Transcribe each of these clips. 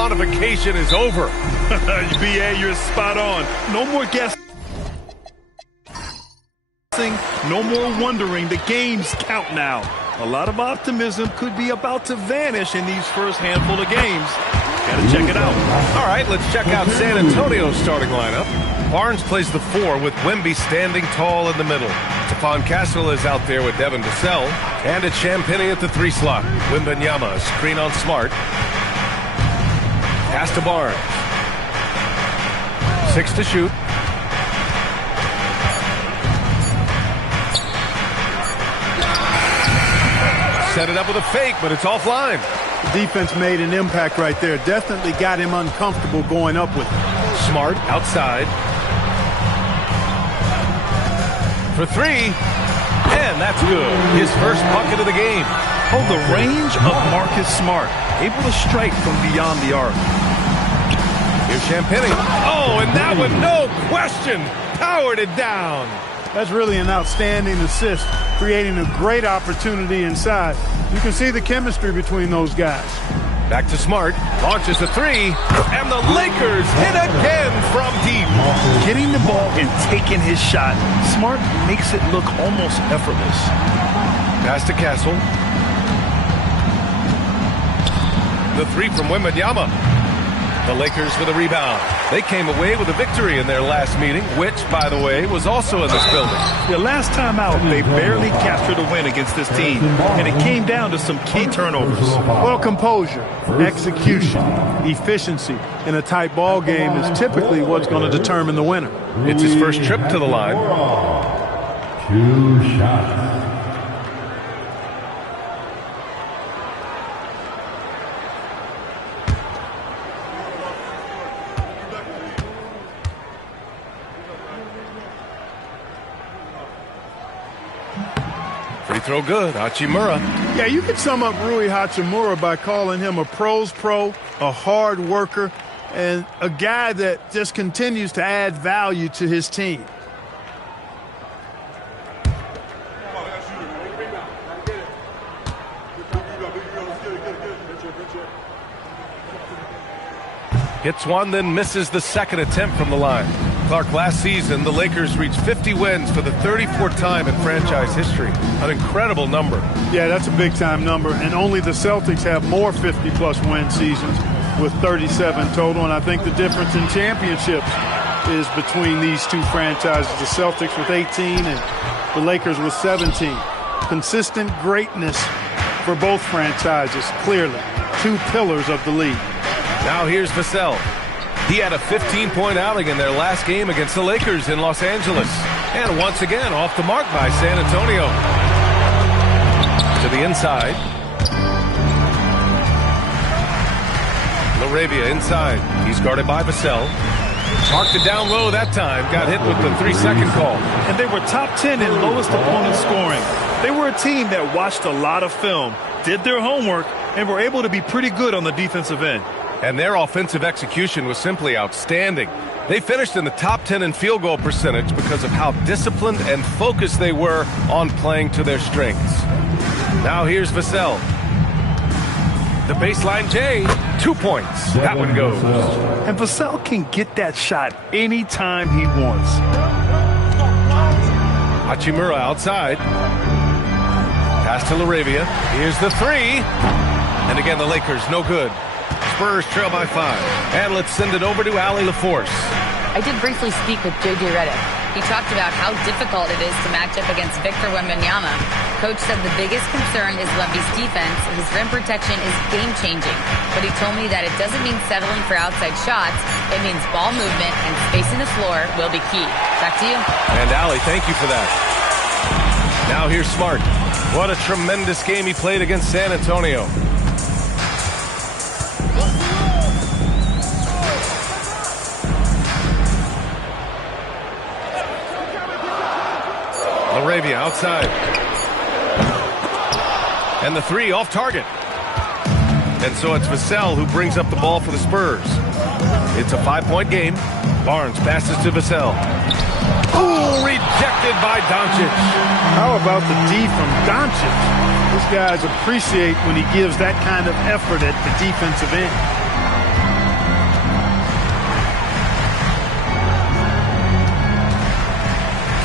pontification is over. BA, you're spot on. No more guessing. No more wondering. The games count now. A lot of optimism could be about to vanish in these first handful of games. Gotta check it out. All right, let's check out San Antonio's starting lineup. Barnes plays the 4 with Wemby standing tall in the middle. Stephon Castle is out there with Devin Vassell. And it's Champagnie at the 3 slot. Wembanyama, screen on Smart. Pass to Barnes. 6 to shoot. Set it up with a fake, but it's offline. The defense made an impact right there. Definitely got him uncomfortable going up with it. Smart outside. For 3. And that's good. His first bucket of the game. Oh, the range of Marcus Smart. Able to strike from beyond the arc. Here's Champagnie. Oh, and that one, no question, powered it down. That's really an outstanding assist, creating a great opportunity inside. You can see the chemistry between those guys. Back to Smart, launches a 3, and the Lakers hit again from deep. Getting the ball and taking his shot, Smart makes it look almost effortless. Pass to Castle. The 3 from Wembanyama. The Lakers with a rebound. They came away with a victory in their last meeting, which, by the way, was also in this building. The last time out, they barely captured a win against this team, and it came down to some key turnovers. Well, composure, execution, efficiency in a tight ball game is typically what's going to determine the winner. It's his first trip to the line. 2 shots. Free throw good, Hachimura. Yeah, you could sum up Rui Hachimura by calling him a pro's pro, a hard worker, and a guy that just continues to add value to his team. Hits one, then misses the second attempt from the line. Clark, last season, the Lakers reached 50 wins for the 34th time in franchise history. An incredible number. Yeah, that's a big-time number, and only the Celtics have more 50-plus win seasons with 37 total, and I think the difference in championships is between these two franchises, the Celtics with 18 and the Lakers with 17. Consistent greatness for both franchises, clearly. 2 pillars of the league. Now here's Vassell. He had a 15-point outing in their last game against the Lakers in Los Angeles. And once again, off the mark by San Antonio. To the inside. LaRavia inside. He's guarded by Vassell. Marked it down low that time. Got hit with the 3-second call. And they were top 10 in lowest opponent scoring. They were a team that watched a lot of film, did their homework, and were able to be pretty good on the defensive end. And their offensive execution was simply outstanding. They finished in the top 10 in field goal percentage because of how disciplined and focused they were on playing to their strengths. Now here's Vassell. The baseline J, 2 points. That one goes. And Vassell can get that shot anytime he wants. Hachimura outside. Pass to LaRavia. Here's the 3. And again, the Lakers, no good. Spurs trail by 5. And let's send it over to Allie LaForce. I did briefly speak with J.J. Redick. He talked about how difficult it is to match up against Victor Wembanyama. Coach said the biggest concern is Wemby's defense. His rim protection is game-changing. But he told me that it doesn't mean settling for outside shots. It means ball movement and spacing the floor will be key. Back to you. And Allie, thank you for that. Now here's Smart. What a tremendous game he played against San Antonio. LaRavia outside. And the 3 off target. And so it's Vassell who brings up the ball for the Spurs. It's a 5-point game. Barnes passes to Vassell. Ooh, rejected by Doncic. How about the D from Doncic? These guys appreciate when he gives that kind of effort at the defensive end.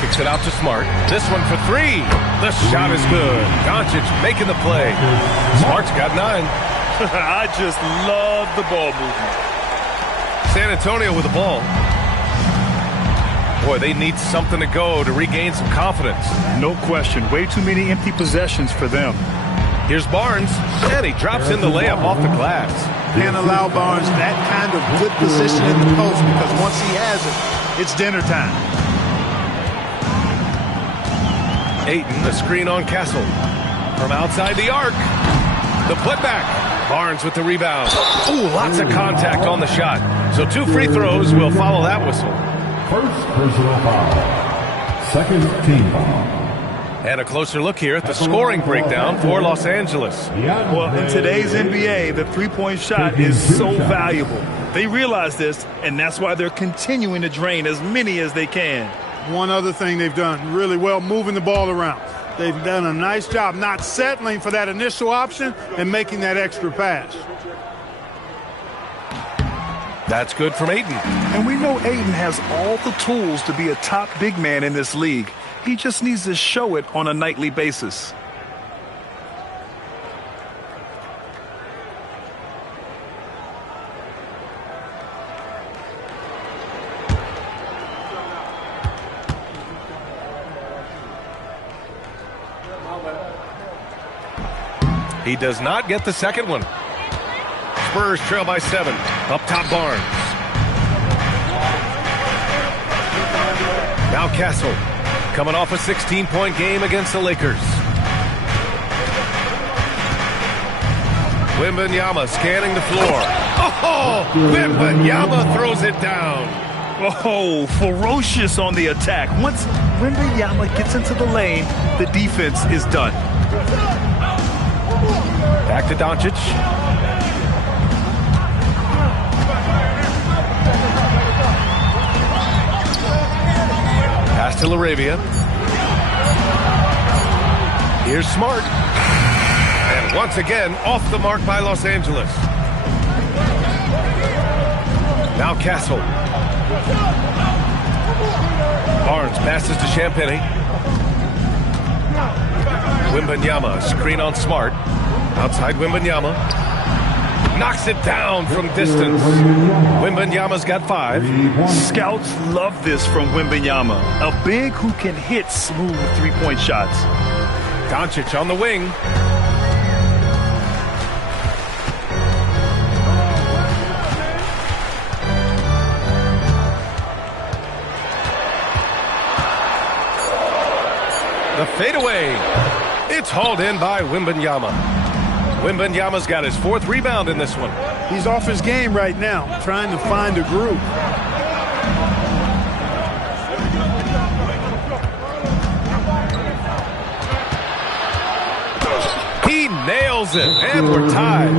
Kicks it out to Smart. This one for three. The shot is good. Doncic making the play. Smart's got 9. I just love the ball movement. San Antonio with the ball. Boy, they need something to go to regain some confidence. No question. Way too many empty possessions for them. Here's Barnes, and he drops in the layup off the glass. Can't allow Barnes that kind of good position in the post, because once he has it, it's dinner time. Ayton, the screen on Castle. From outside the arc. The putback. Barnes with the rebound. Ooh, lots of contact on the shot. So 2 free throws will follow that whistle. First personal foul. Second team foul. And a closer look here at the scoring breakdown for Los Angeles. Well, in today's NBA, the three-point shot is so valuable. They realize this, and that's why they're continuing to drain as many as they can. One other thing they've done really well, moving the ball around. They've done a nice job not settling for that initial option and making that extra pass. That's good from Ayton. And we know Ayton has all the tools to be a top big man in this league. He just needs to show it on a nightly basis. He does not get the second one. Spurs trail by 7. Up top, Barnes. Now Castle, coming off a 16-point game against the Lakers. Wembanyama scanning the floor. Oh, Wembanyama throws it down. Oh, ferocious on the attack. Once Wembanyama gets into the lane, the defense is done. Back to Doncic. Pass to LaRavia. Here's Smart. And once again, off the mark by Los Angeles. Now Castle. Barnes passes to Champagnie. Wembanyama, screen on Smart. Outside Wembanyama. Knocks it down from distance. Wembanyama's got 5. Scouts love this from Wembanyama. A big who can hit smooth three-point shots. Doncic on the wing. The fadeaway. It's hauled in by Wembanyama. Wembanyama's got his 4th rebound in this one. He's off his game right now, trying to find a groove. He nails it, and we're tied.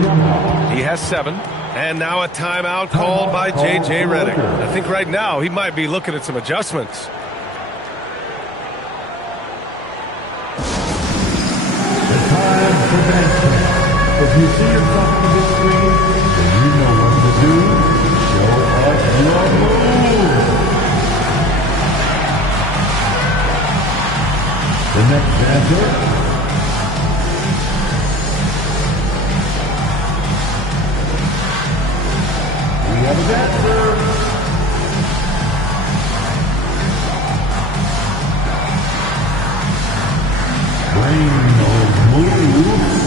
He has 7. And now a timeout called by J.J. Redick. I think right now he might be looking at some adjustments. If you see yourself on the screen and you know what to do, show us your move. The next dancer. We have a dancer. Bring those moves.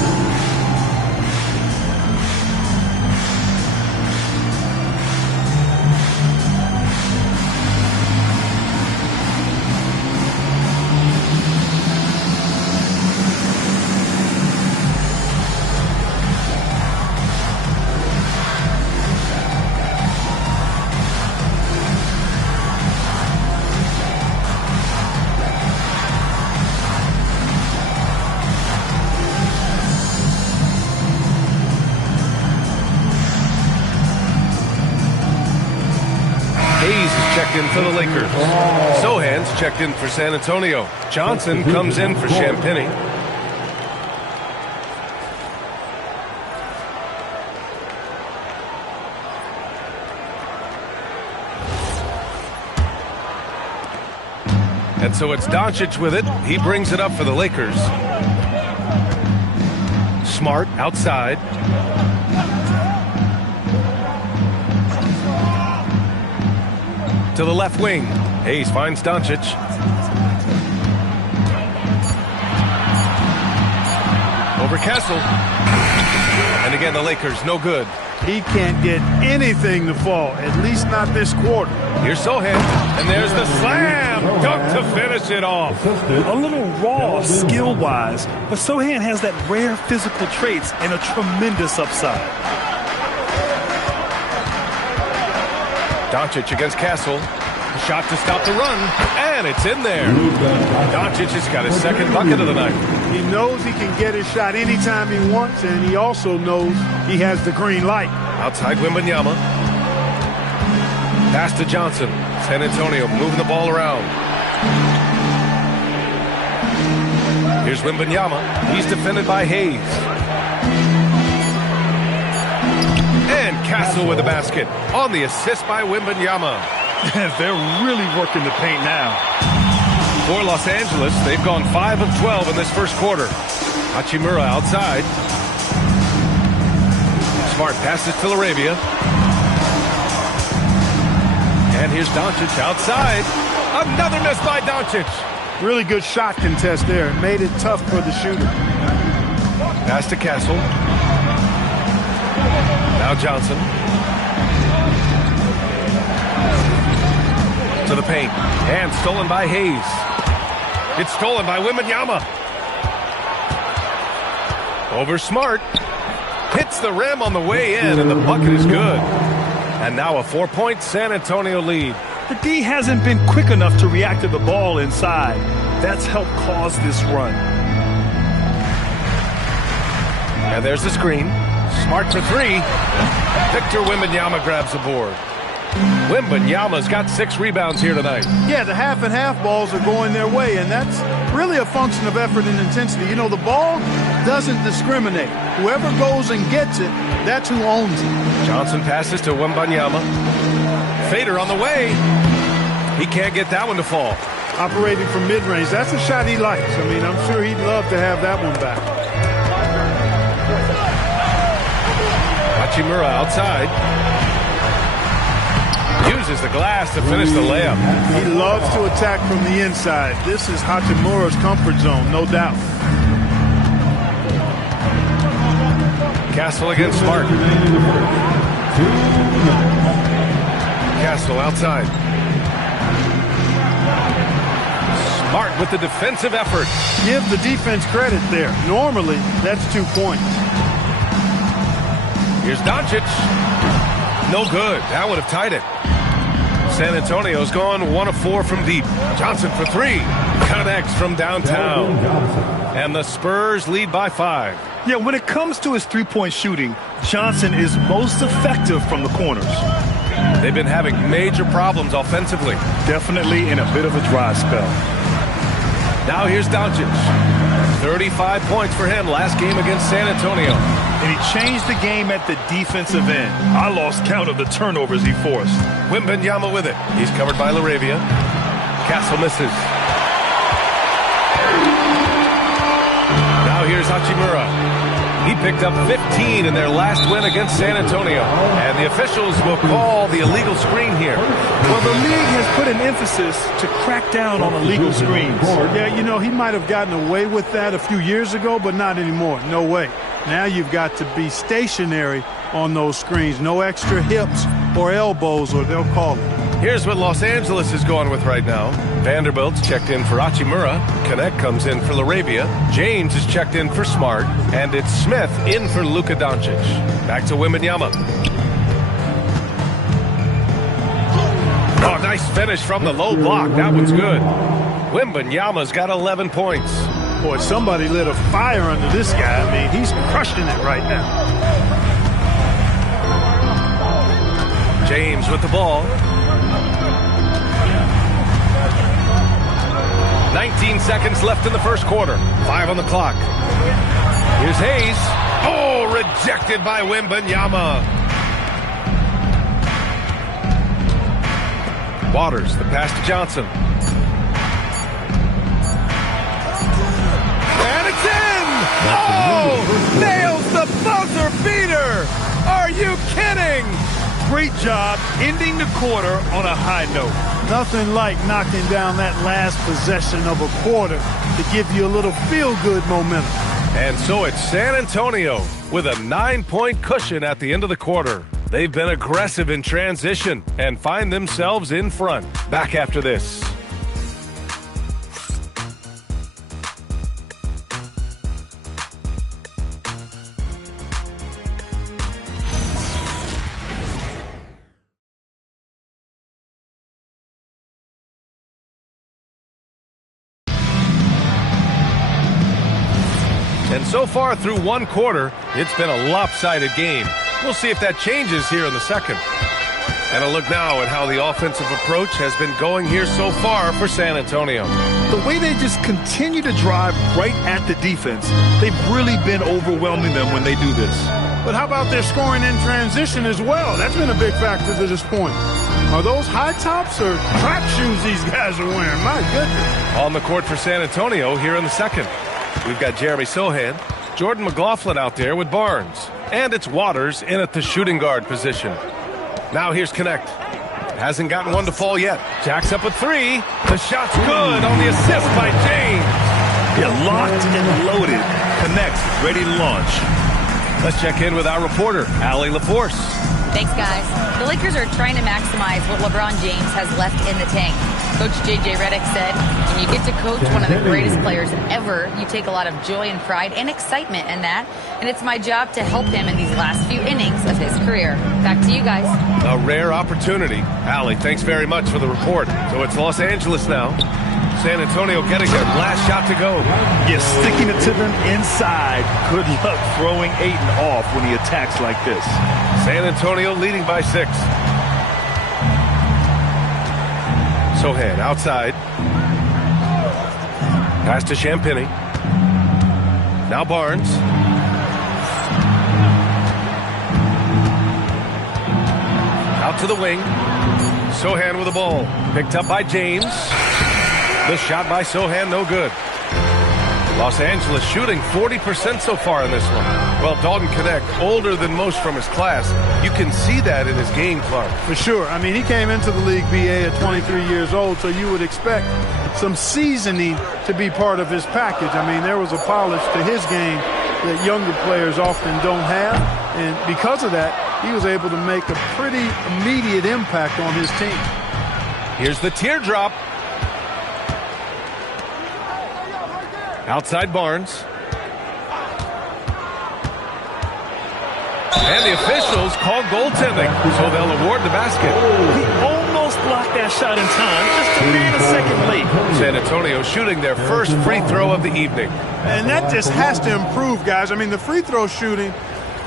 In for the Lakers. Sohan's checked in for San Antonio. Johnson comes in for Champagnie. And so it's Doncic with it. He brings it up for the Lakers. Smart outside. To the left wing. Hayes finds Doncic. Over Castle. And again, the Lakers, no good. He can't get anything to fall, at least not this quarter. Here's Sohan, and there's the slam dunk to finish it off. A little raw skill-wise, but Sohan has that rare physical traits and a tremendous upside. Doncic against Castle. Shot to stop the run, and it's in there. Doncic has got his second bucket of the night. He knows he can get his shot anytime he wants, and he also knows he has the green light. Outside Wembanyama. Pass to Johnson. San Antonio moving the ball around. Here's Wembanyama. He's defended by Hayes. And Castle with the basket on the assist by Wembanyama. They're really working the paint now. For Los Angeles, they've gone 5 of 12 in this first quarter. Hachimura outside. Smart passes to Laravia. And here's Doncic outside. Another miss by Doncic. Really good shot contest there. It made it tough for the shooter. Pass to Castle. Now Johnson. To the paint. And stolen by Hayes. It's stolen by Wembanyama. Over Smart. Hits the rim on the way in, and the bucket is good. And now a 4-point San Antonio lead. The D hasn't been quick enough to react to the ball inside. That's helped cause this run. And there's the screen. Smart for three. Victor Wembanyama grabs the board. Wembanyama's got 6 rebounds here tonight. Yeah, the half-and-half balls are going their way, and that's really a function of effort and intensity. You know, the ball doesn't discriminate. Whoever goes and gets it, that's who owns it. Johnson passes to Wembanyama. Fader on the way. He can't get that one to fall. Operating from mid-range, that's a shot he likes. I mean, I'm sure he'd love to have that one back. Hachimura outside. Uses the glass to finish the layup. He loves to attack from the inside. This is Hachimura's comfort zone, no doubt. Castle against Smart. Castle outside. Smart with the defensive effort. Give the defense credit there. Normally, that's 2 points. Here's Doncic. No good. That would have tied it. San Antonio's gone 1 of 4 from deep. Johnson for 3. Connects from downtown. And the Spurs lead by 5. Yeah, when it comes to his three-point shooting, Johnson is most effective from the corners. They've been having major problems offensively. Definitely in a bit of a dry spell. Now here's Doncic. 35 points for him last game against San Antonio. And he changed the game at the defensive end. I lost count of the turnovers he forced. Wembanyama with it. He's covered by Laravia. Castle misses. Now here's Hachimura. He picked up 15 in their last win against San Antonio. And the officials will call the illegal screen here. Well, the league has put an emphasis to crack down on illegal screens. Yeah, you know, he might have gotten away with that a few years ago, but not anymore. No way. Now you've got to be stationary on those screens. No extra hips or elbows, or they'll call it. Here's what Los Angeles is going with right now. Vanderbilt's checked in for Hachimura. Connect comes in for Laravia. James is checked in for Smart. And it's Smith in for Luka Doncic. Back to Wembanyama. Oh, nice finish from the low block. That one's good. Wembanyama's got 11 points. Boy, somebody lit a fire under this guy. I mean, he's crushing it right now. James with the ball. 19 seconds left in the first quarter. 5 on the clock. Here's Hayes. Oh, rejected by Wembanyama. Waters, the pass to Johnson. it's in! Oh! Nails the buzzer beater! Are you kidding? Great job ending the quarter on a high note. Nothing like knocking down that last possession of a quarter to give you a little feel-good momentum. And so it's San Antonio with a 9-point cushion at the end of the quarter. They've been aggressive in transition and find themselves in front. Back after this. And so far through one quarter, it's been a lopsided game. We'll see if that changes here in the second. And a look now at how the offensive approach has been going here so far for San Antonio. The way they just continue to drive right at the defense, they've really been overwhelming them when they do this. But how about their scoring in transition as well? That's been a big factor to this point. Are those high tops or track shoes these guys are wearing? My goodness. On the court for San Antonio here in the second. We've got Jeremy Sohan, Jordan McLaughlin out there with Barnes. And it's Waters in at the shooting guard position. Now here's Connect. Hasn't gotten one to fall yet. Jacks up a three. The shot's good on the assist by James. Yeah, locked and loaded. Connects, ready to launch. Let's check in with our reporter, Allie LaForce. Thanks, guys. The Lakers are trying to maximize what LeBron James has left in the tank. Coach J.J. Redick said, when you get to coach one of the greatest players ever, you take a lot of joy and pride and excitement in that. And it's my job to help him in these last few innings of his career. Back to you guys. A rare opportunity. Allie, thanks very much for the report. So it's Los Angeles now. San Antonio getting their last shot to go. Yeah, sticking it to them inside. Good luck throwing Ayton off when he attacks like this. San Antonio leading by 6. Sohan outside. Pass to Champagny. Now Barnes. Out to the wing. Sohan with the ball. Picked up by James. The shot by Sohan, no good. Los Angeles shooting 40% so far in this one. Well, Dalton Connect, older than most from his class. You can see that in his game, Clark. For sure. I mean, he came into the league, BA, at 23 years old, so you would expect some seasoning to be part of his package. I mean, there was a polish to his game that younger players often don't have, and because of that, he was able to make a pretty immediate impact on his team. Here's the teardrop. Outside Barnes. And the officials call goaltending, so they'll award the basket. He almost blocked that shot in time, just a man a second late. San Antonio shooting their first free throw of the evening. And that just has to improve, guys. I mean, the free throw shooting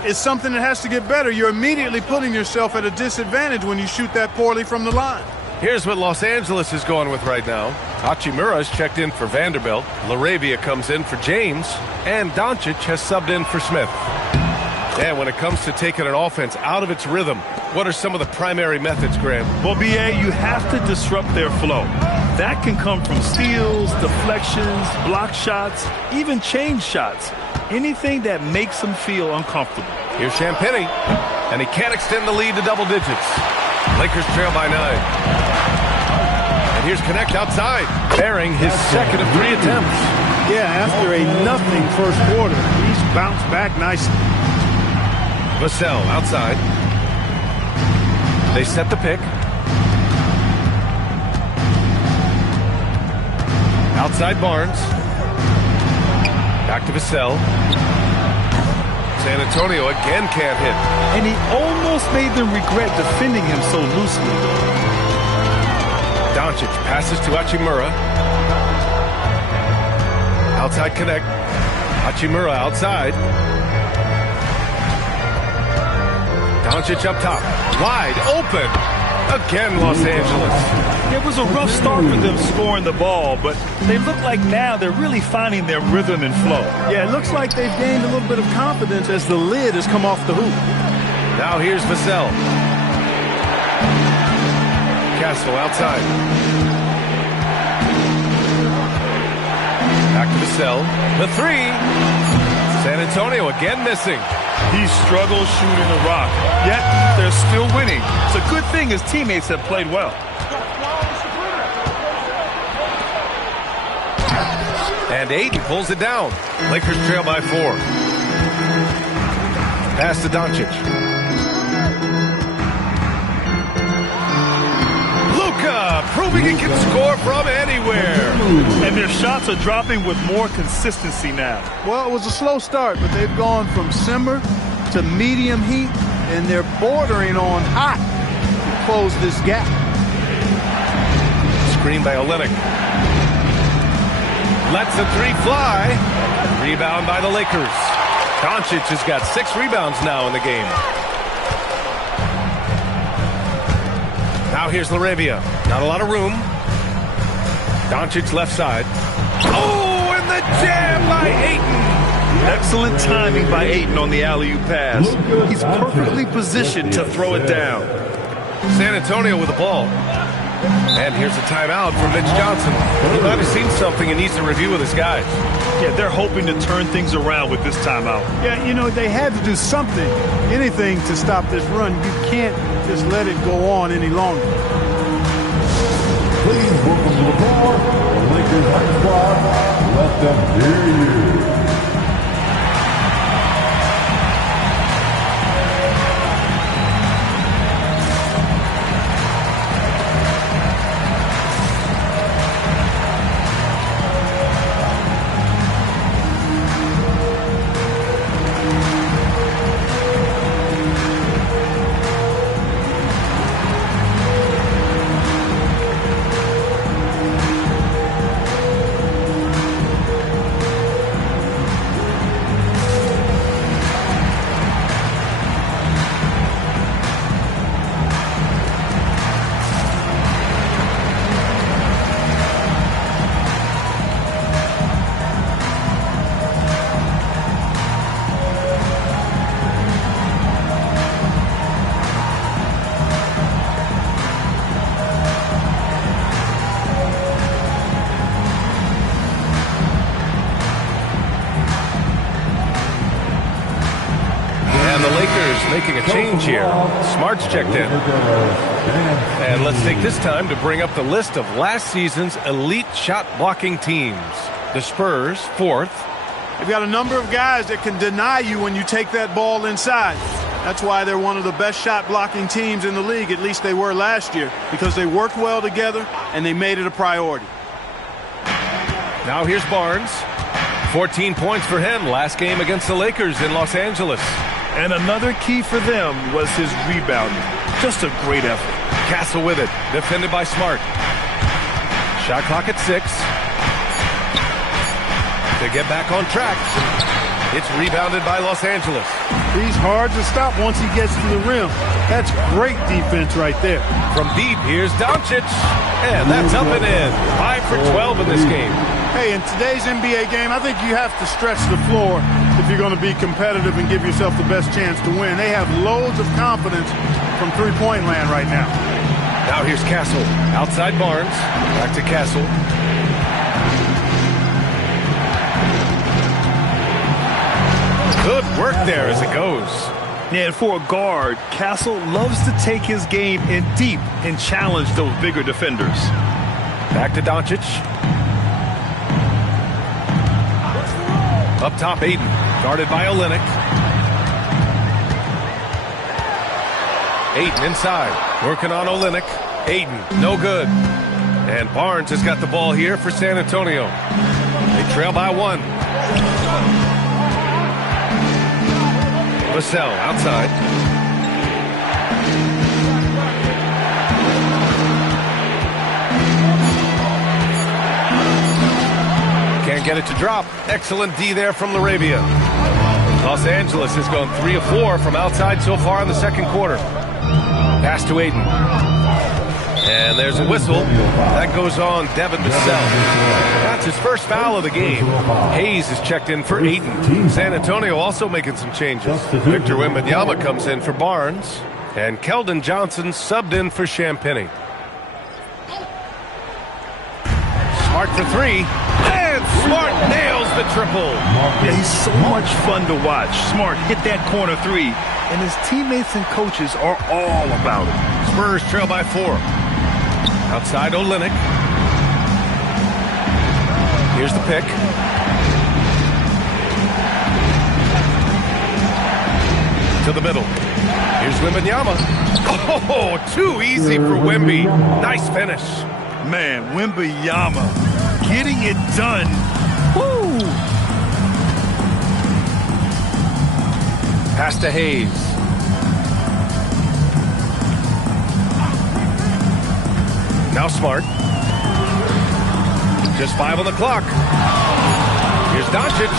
is something that has to get better. You're immediately putting yourself at a disadvantage when you shoot that poorly from the line. Here's what Los Angeles is going with right now. Hachimura's checked in for Vanderbilt. Laravia comes in for James. And Doncic has subbed in for Smith. And when it comes to taking an offense out of its rhythm, what are some of the primary methods, Graham? Well, BA, you have to disrupt their flow. That can come from steals, deflections, block shots, even change shots. Anything that makes them feel uncomfortable. Here's Champagny. And he can't extend the lead to double digits. Lakers trail by 9. And here's Connect outside, bearing his second of 3 attempts. Yeah, after a nothing first quarter, he's bounced back nicely. Vassell outside. They set the pick. Outside Barnes. Back to Vassell. San Antonio again can't hit. And he almost made them regret defending him so loosely. Doncic passes to Hachimura. Outside Connect. Hachimura outside. Doncic up top. Wide open. Again, Los Angeles. It was a rough start for them scoring the ball, but they look like now they're really finding their rhythm and flow. Yeah, it looks like they've gained a little bit of confidence as the lid has come off the hoop. Now here's Vassell. Castle outside. Back to Vassell. The three. San Antonio again missing. He struggles shooting the rock, yet they're still winning. It's a good thing his teammates have played well. And Ayton pulls it down. Lakers trail by 4. Pass to Doncic. Luka proving he can score from anywhere. And their shots are dropping with more consistency now. Well, it was a slow start, but they've gone from simmer to medium heat, and they're bordering on hot to close this gap. Screen by Olynyk. Lets the three fly. Rebound by the Lakers. Doncic has got 6 rebounds now in the game. Now here's Laravia. Not a lot of room. Doncic left side. Oh, and the jam by Ayton. Excellent timing by Ayton on the alley-oop pass. He's perfectly positioned to throw it down. San Antonio with the ball. And here's a timeout for Mitch Johnson. He might have seen something and needs to review with his guys. Yeah, they're hoping to turn things around with this timeout. Yeah, you know, they had to do something, anything to stop this run. You can't just let it go on any longer. Please welcome to the floor, the Lakers High Squad. Let them hear you. Making a change here. Smart's checked in. And let's take this time to bring up the list of last season's elite shot blocking teams. The Spurs, 4th. They've got a number of guys that can deny you when you take that ball inside. That's why they're one of the best shot blocking teams in the league. At least they were last year, because they worked well together and they made it a priority. Now here's Barnes. 14 points for him last game against the Lakers in Los Angeles. And another key for them was his rebounding. Just a great effort. Castle with it. Defended by Smart. Shot clock at 6. To get back on track. It's rebounded by Los Angeles. He's hard to stop once he gets to the rim. That's great defense right there. From deep, here's Doncic. And that's up and in. 5 for 12 in this game. Hey, in today's NBA game, I think you have to stretch the floor if you're going to be competitive and give yourself the best chance to win. They have loads of confidence from three-point land right now. Now here's Castle. Outside Barnes. Back to Castle. Good work there as it goes. Yeah, and for a guard, Castle loves to take his game in deep and challenge those bigger defenders. Back to Doncic. Up top, Ayton. Guarded by Olynyk. Ayton inside. Working on Olynyk. Ayton, no good. And Barnes has got the ball here for San Antonio. They trail by 1. Vassell outside. Can't get it to drop. Excellent D there from Laravia. Los Angeles has gone 3 of 4 from outside so far in the second quarter. Pass to Ayton. And there's a whistle. That goes on Devin Vassell. That's his first foul of the game. Hayes is checked in for Ayton. San Antonio also making some changes. Victor Wembanyama comes in for Barnes. And Keldon Johnson subbed in for Champagnie. Smart for 3. And Smart nails the triple. Yeah, he's so much fun to watch. Smart hit that corner three, and his teammates and coaches are all about it. Spurs trail by 4. Outside Olynyk. Here's the pick. To the middle. Here's Wembanyama. Oh, too easy for Wemby. Nice finish. Man, Wembanyama getting it done. Woo! Pass to Hayes. Now Smart. Just 5 on the clock. Here's Doncic.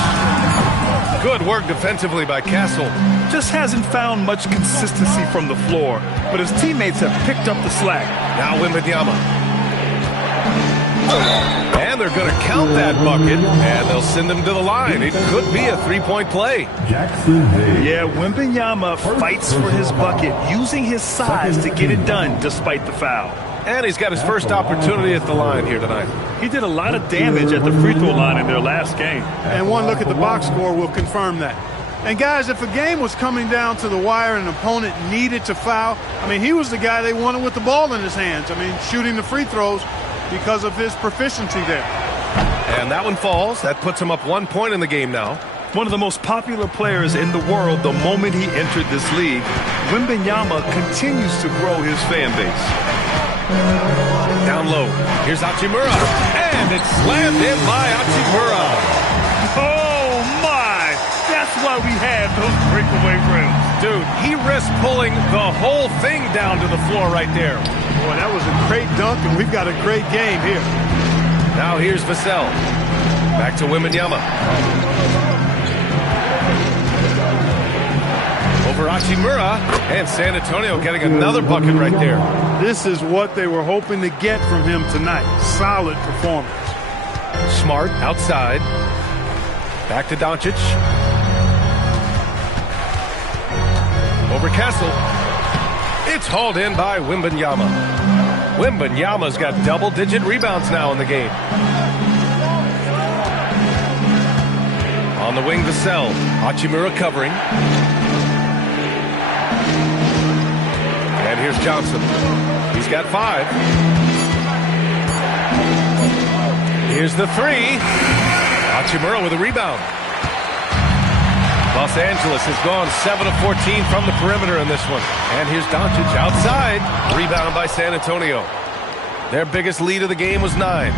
Good work defensively by Castle. Just hasn't found much consistency from the floor, but his teammates have picked up the slack. Now Wembanyama. And they're going to count that bucket, and they'll send him to the line. It could be a three-point play. Yeah, Wembanyama fights for his bucket, using his size to get it done despite the foul. And he's got his first opportunity at the line here tonight. He did a lot of damage at the free throw line in their last game. And one look at the box score will confirm that. And guys, if a game was coming down to the wire and an opponent needed to foul, I mean, he was the guy they wanted with the ball in his hands. I mean, shooting the free throws because of his proficiency there. And that one falls. That puts him up 1 point in the game now. One of the most popular players in the world the moment he entered this league, Wembanyama continues to grow his fan base. Down low. Here's Hachimura. And it's slammed in by Hachimura. Oh, my! That's why we have those breakaway rims. Dude, he risked pulling the whole thing down to the floor right there. Boy, that was a great dunk, and we've got a great game here. Now here's Vassell. Back to Wembanyama. Over Hachimura, and San Antonio getting another bucket right there. This is what they were hoping to get from him tonight. Solid performance. Smart outside. Back to Doncic. Over Castle. It's hauled in by Wembanyama. Wembanyama's got double-digit rebounds now in the game. On the wing, Vassell. Hachimura covering. And here's Johnson. He's got 5. Here's the 3. Hachimura with a rebound. Los Angeles has gone 7 of 14 from the perimeter in this one. And here's Doncic outside. Rebound by San Antonio. Their biggest lead of the game was 9.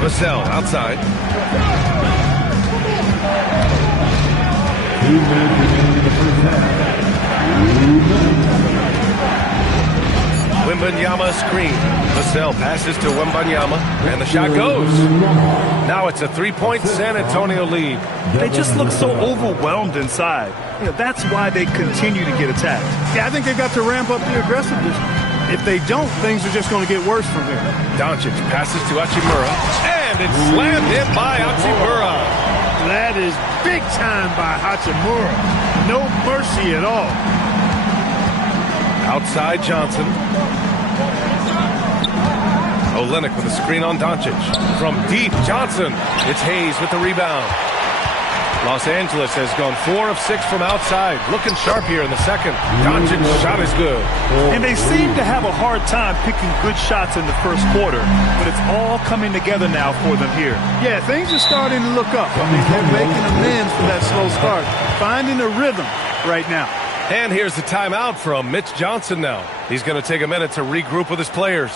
Vassell outside. 2 minutes remaining in the first half. Wembanyama screen. Vassell passes to Wembanyama, and the shot goes. Now it's a 3-point San Antonio lead. They just look so overwhelmed inside. You know, that's why they continue to get attacked. Yeah, I think they've got to ramp up the aggressiveness. If they don't, things are just going to get worse from here. Doncic passes to Hachimura, and it's slammed in by Hachimura. That is big time by Hachimura. No mercy at all. Outside Johnson. Olynyk with a screen on Doncic. From deep, Johnson. It's Hayes with the rebound. Los Angeles has gone 4 of 6 from outside. Looking sharp here in the second. Doncic's shot is good. And they seem to have a hard time picking good shots in the first quarter, but it's all coming together now for them here. Yeah, things are starting to look up. I mean, they're making amends for that slow start. Finding a rhythm right now. And here's the timeout from Mitch Johnson now. He's going to take a minute to regroup with his players.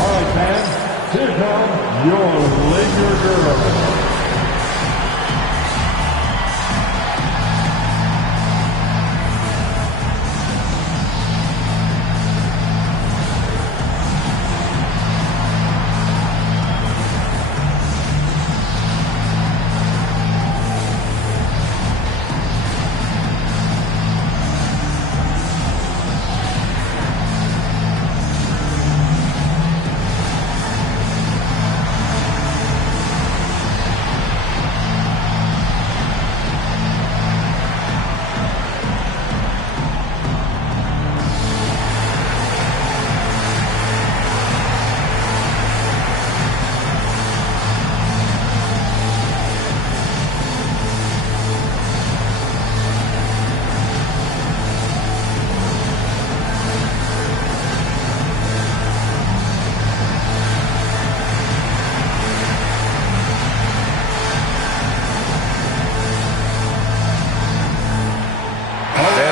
All right, fans, here come your Laker girls.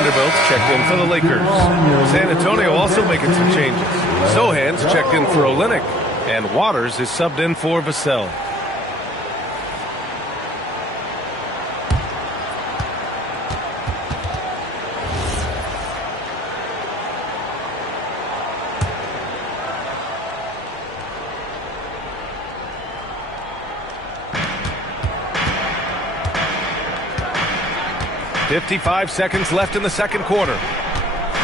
Vanderbilt's checked in for the Lakers. San Antonio also making some changes. Sohan's checked in for Olynyk, and Waters is subbed in for Vassell. .55 seconds left in the second quarter.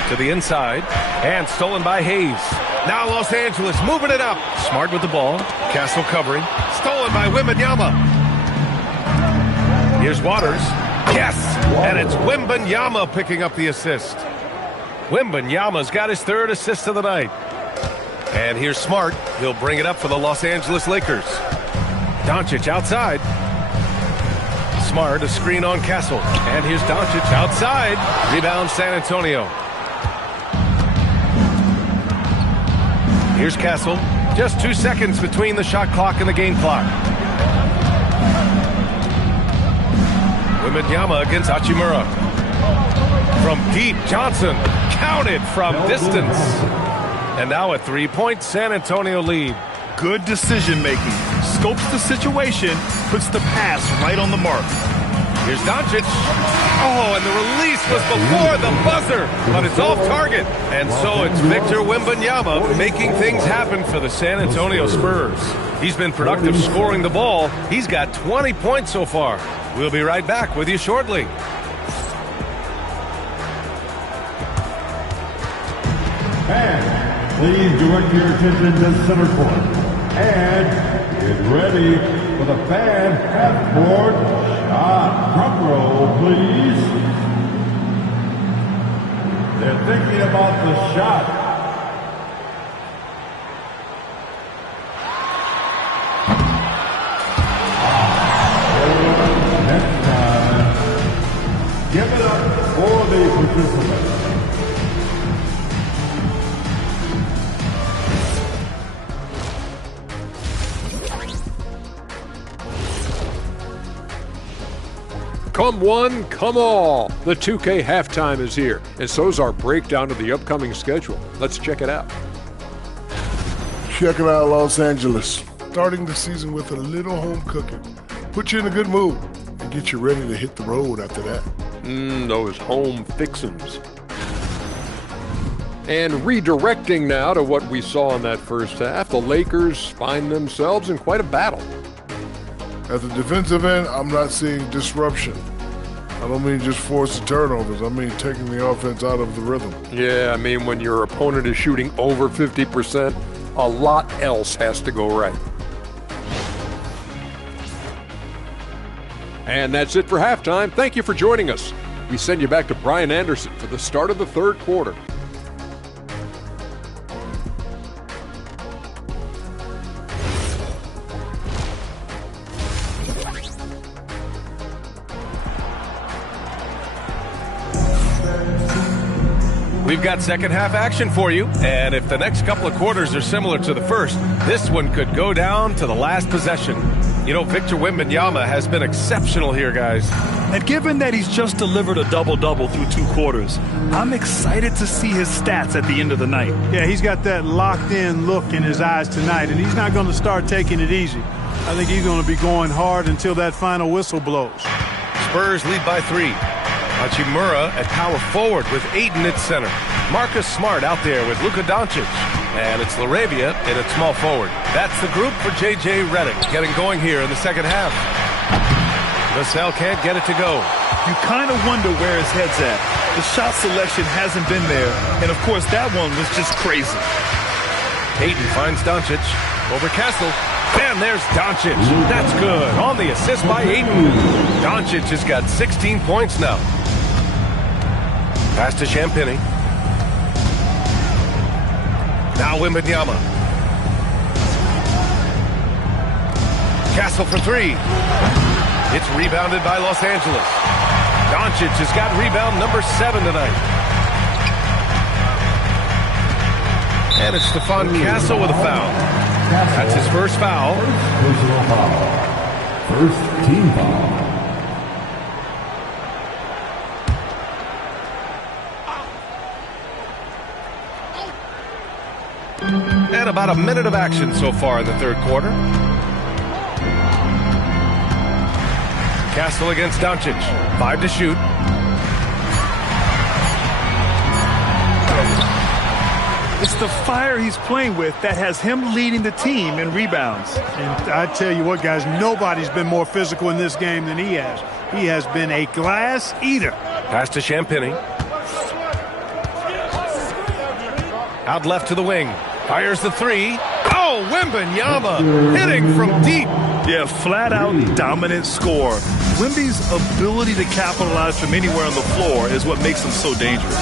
To the inside, and stolen by Hayes. Now Los Angeles moving it up. Smart with the ball. Castle covering. Stolen by Wembanyama. Here's Waters. Yes! And it's Wembanyama picking up the assist. Wembanyama's got his third assist of the night. And here's Smart. He'll bring it up for the Los Angeles Lakers. Doncic outside. Smart, a screen on Castle. And here's Doncic outside. Rebound San Antonio. Here's Castle. Just 2 seconds between the shot clock and the game clock. Wembanyama against Hachimura. From deep, Johnson counted from distance. And now a three-point San Antonio lead. Good decision-making. Scopes the situation, puts the pass right on the mark. Here's Doncic. Oh, and the release was before the buzzer, but it's off target. And so it's Victor Wembanyama making things happen for the San Antonio Spurs. He's been productive scoring the ball. He's got 20 points so far. We'll be right back with you shortly. And please direct your attention to center court. And get ready for the fan half-court shot. Drum roll, please. They're thinking about the shot. Next time, give it up for the participants. Come one, come all. The 2K halftime is here, and so's our breakdown of the upcoming schedule. Let's check it out. Check it out, Los Angeles. Starting the season with a little home cooking. Put you in a good mood and get you ready to hit the road after that. Those home fixins'. And redirecting now to what we saw in that first half, the Lakers find themselves in quite a battle. At the defensive end, I'm not seeing disruption. I don't mean just forced turnovers. I mean taking the offense out of the rhythm. Yeah, I mean when your opponent is shooting over 50%, a lot else has to go right. And that's it for halftime. Thank you for joining us. We send you back to Brian Anderson for the start of the third quarter. We've got second half action for you, and if the next couple of quarters are similar to the first, this one could go down to the last possession. You know, Victor Wembanyama has been exceptional here, guys. And given that he's just delivered a double-double through 2 quarters, I'm excited to see his stats at the end of the night. Yeah, he's got that locked-in look in his eyes tonight, and he's not going to start taking it easy. I think he's going to be going hard until that final whistle blows. Spurs lead by 3. Hachimura at power forward with Ayton at center. Marcus Smart out there with Luka Doncic. And it's LaRavia in at small forward. That's the group for J.J. Redick getting going here in the second half. Vassell can't get it to go. You kind of wonder where his head's at. The shot selection hasn't been there, and of course that one was just crazy. Ayton finds Doncic over Castle. And there's Doncic. That's good. On the assist by Ayton. Doncic has got 16 points now. Pass to Champagny. Now Wembanyama. Castle for 3. It's rebounded by Los Angeles. Doncic has got rebound number 7 tonight. And it's Stephon Castle with a foul. That's his first foul. Personal foul. First team foul. again, about a minute of action so far in the third quarter. Castle against Doncic. 5 to shoot. It's the fire he's playing with that has him leading the team in rebounds. And I tell you what, guys, nobody's been more physical in this game than he has. He has been a glass eater. Pass to Champagny. Out left to the wing. Fires the three. Oh, Wembanyama hitting from deep. Yeah, flat-out dominant score. Wemby's ability to capitalize from anywhere on the floor is what makes him so dangerous.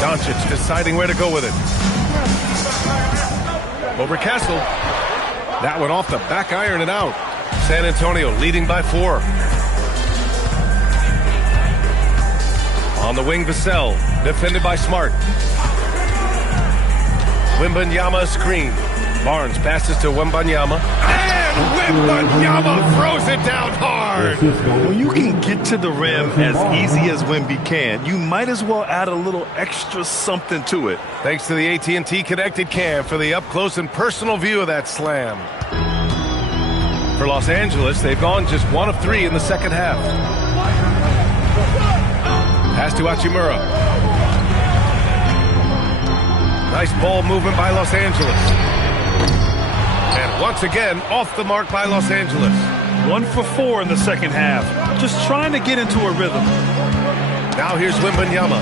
Doncic deciding where to go with it. Over Castle. That one off the back iron and out. San Antonio leading by 4. On the wing, Vassell. Defended by Smart. Wembanyama screen. Barnes passes to Wembanyama. And Wembanyama throws it down hard. When you can get to the rim as easy as Wemby can, you might as well add a little extra something to it. Thanks to the AT&T Connected Cam for the up-close and personal view of that slam. For Los Angeles, they've gone just 1 of 3 in the second half. Pass to Hachimura. Nice ball movement by Los Angeles. And once again, off the mark by Los Angeles. 1 for 4 in the second half. Just trying to get into a rhythm. Now here's Wembanyama.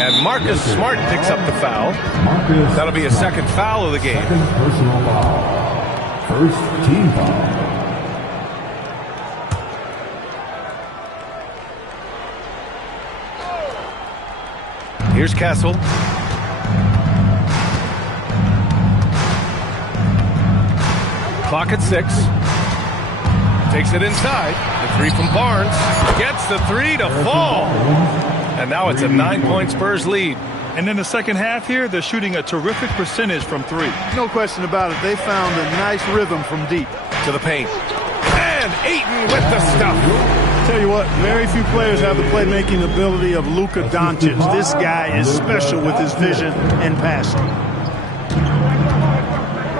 And Marcus Smart picks up the foul. That'll be a second foul of the game. Second personal foul. First team foul. Here's Castle. Clock at 6. Takes it inside. The 3 from Barnes. Gets the 3 to fall. And now it's a 9-point Spurs lead. And in the second half here, they're shooting a terrific percentage from 3. No question about it. They found a nice rhythm from deep. To the paint. And Ayton with the stuff. Tell you what, very few players have the playmaking ability of Luka Doncic. This guy is special with his vision and passing.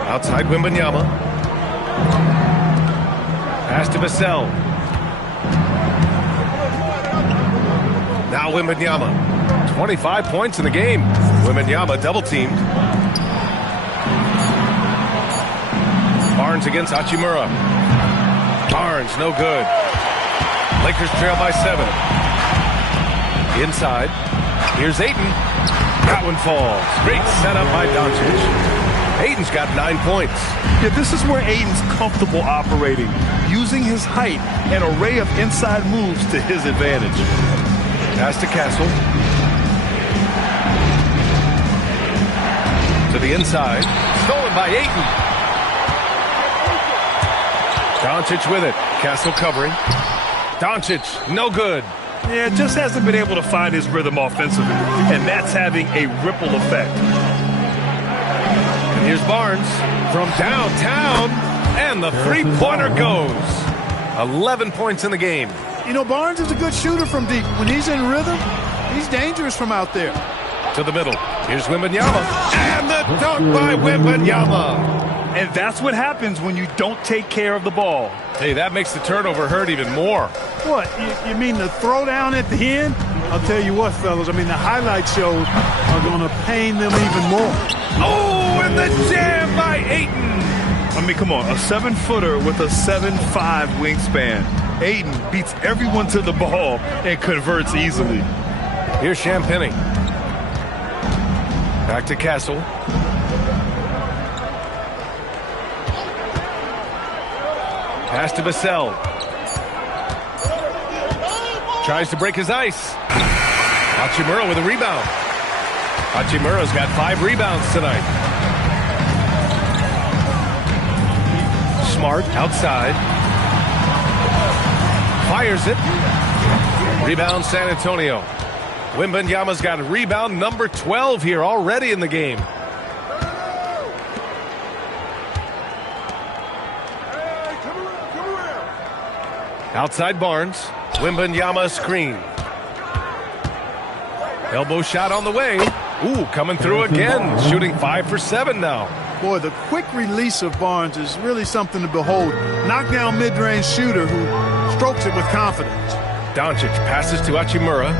Outside Wembanyama. Pass to Vassell. Now Wembanyama. 25 points in the game. Wembanyama double teamed. Barnes against Hachimura. Barnes, no good. Lakers trail by 7. Inside. Here's Ayton. That one falls. Great setup by Doncic. Ayton's got 9 points. Yeah, this is where Ayton's comfortable operating, using his height and array of inside moves to his advantage. Pass to Castle. To the inside. Stolen by Ayton. Doncic with it. Castle covering. Doncic, no good. Yeah, just hasn't been able to find his rhythm offensively, and that's having a ripple effect. And here's Barnes from downtown, and the three-pointer goes. 11 points in the game. You know, Barnes is a good shooter from deep. When he's in rhythm, he's dangerous from out there. To the middle. Here's Wembanyama. And the dunk by Wembanyama. And that's what happens when you don't take care of the ball. Hey, that makes the turnover hurt even more. What, you mean the throwdown at the end? I'll tell you what, fellas, I mean, the highlight shows are going to pain them even more. Oh, and the jam by Ayton. I mean, come on, a 7-footer with a 7'5" wingspan. Ayton beats everyone to the ball and converts easily. Here's Champagny. Back to Castle. Pass to Vassell. Tries to break his ice. Hachimura with a rebound. Hachimura's got 5 rebounds tonight. Smart outside. Fires it. Rebound San Antonio. Wembanyama's got a rebound number 12 here already in the game. Outside Barnes. Wembanyama screen. Elbow shot on the way. Ooh, coming through again. Shooting 5 for 7 now. Boy, the quick release of Barnes is really something to behold. Knockdown mid-range shooter who strokes it with confidence. Doncic passes to Hachimura.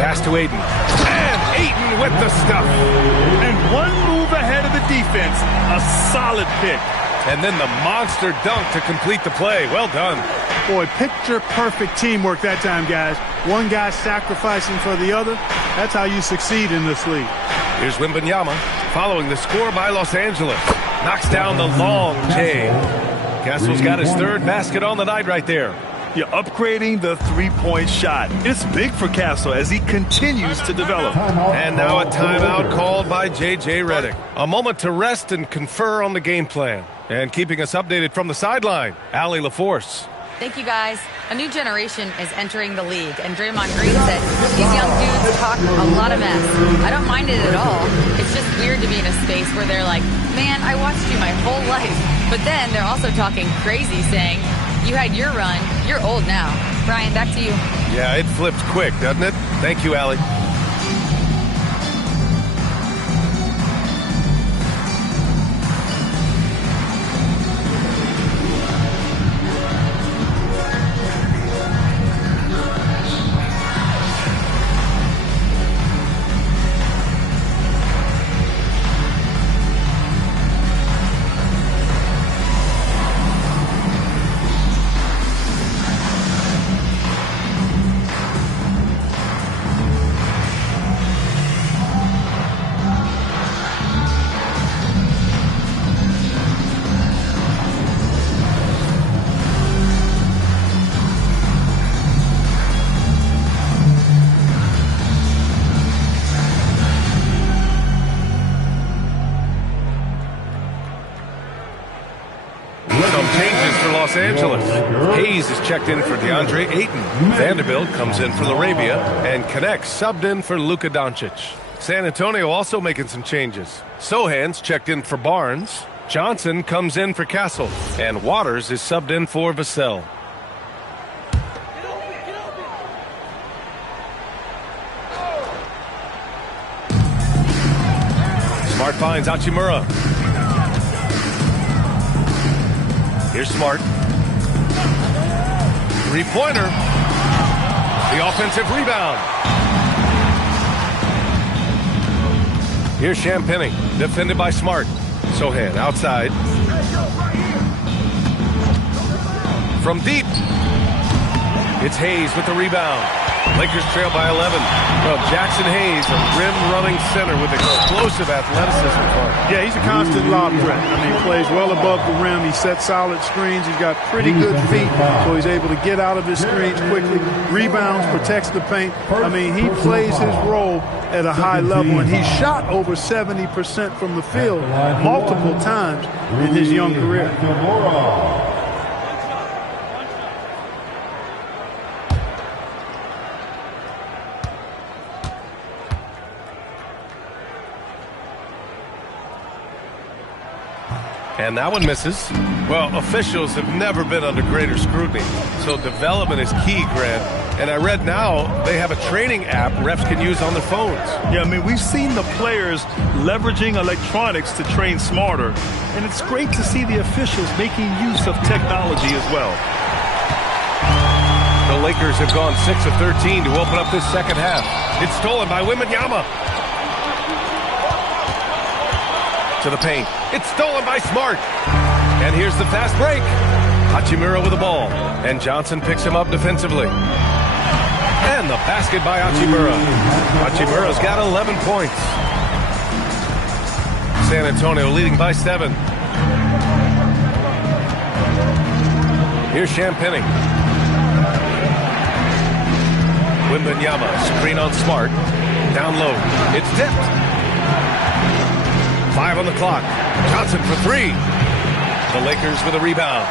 Pass to Ayton. And Ayton with the stuff. And one move ahead of the defense. A solid pick. And then the monster dunk to complete the play. Well done. Boy, picture-perfect teamwork that time, guys. One guy sacrificing for the other. That's how you succeed in this league. Here's Wembanyama following the score by Los Angeles. Knocks down the long J. Castle's got his third basket on the night right there. You're upgrading the three-point shot. It's big for Castle as he continues to develop. And now a timeout called by J.J. Redick. A moment to rest and confer on the game plan. And keeping us updated from the sideline, Allie LaForce. Thank you, guys. A new generation is entering the league, and Draymond Green said these young dudes talk a lot of mess. I don't mind it at all. It's just weird to be in a space where they're like, man, I watched you my whole life. But then they're also talking crazy, saying, you had your run, you're old now. Brian, back to you. Yeah, it flipped quick, doesn't it? Thank you, Allie. Los Angeles. Hayes is checked in for DeAndre Ayton. Vanderbilt comes in for Laravia, and Connect subbed in for Luka Doncic. San Antonio also making some changes. Sohan's checked in for Barnes. Johnson comes in for Castle, and Waters is subbed in for Vassell. Smart finds Hachimura. Here's Smart. Three-pointer. The offensive rebound. Here's Champagny, defended by Smart. Sohan outside. From deep. It's Hayes with the rebound. Lakers trail by 11. Well, Jackson Hayes, a rim-running center with explosive athleticism. Yeah, he's a constant lob threat. I mean, he plays well above the rim. He sets solid screens. He's got pretty good feet, so he's able to get out of his screens quickly. Rebounds, protects the paint. I mean, he plays his role at a high level, and he shot over 70% from the field multiple times in his young career. And that one misses. Well, officials have never been under greater scrutiny, so development is key, Grant. And I read now they have a training app refs can use on their phones. Yeah, I mean, we've seen the players leveraging electronics to train smarter, and it's great to see the officials making use of technology as well. The Lakers have gone 6 of 13 to open up this second half. It's stolen by Wembanyama. To the paint. It's stolen by Smart. And here's the fast break. Hachimura with the ball. And Johnson picks him up defensively. And the basket by Hachimura. Hachimura's got 11 points. San Antonio leading by 7. Here's Champagny. Wembanyama, screen on Smart. Down low. It's tipped. 5 on the clock. Johnson for 3. The Lakers with a rebound.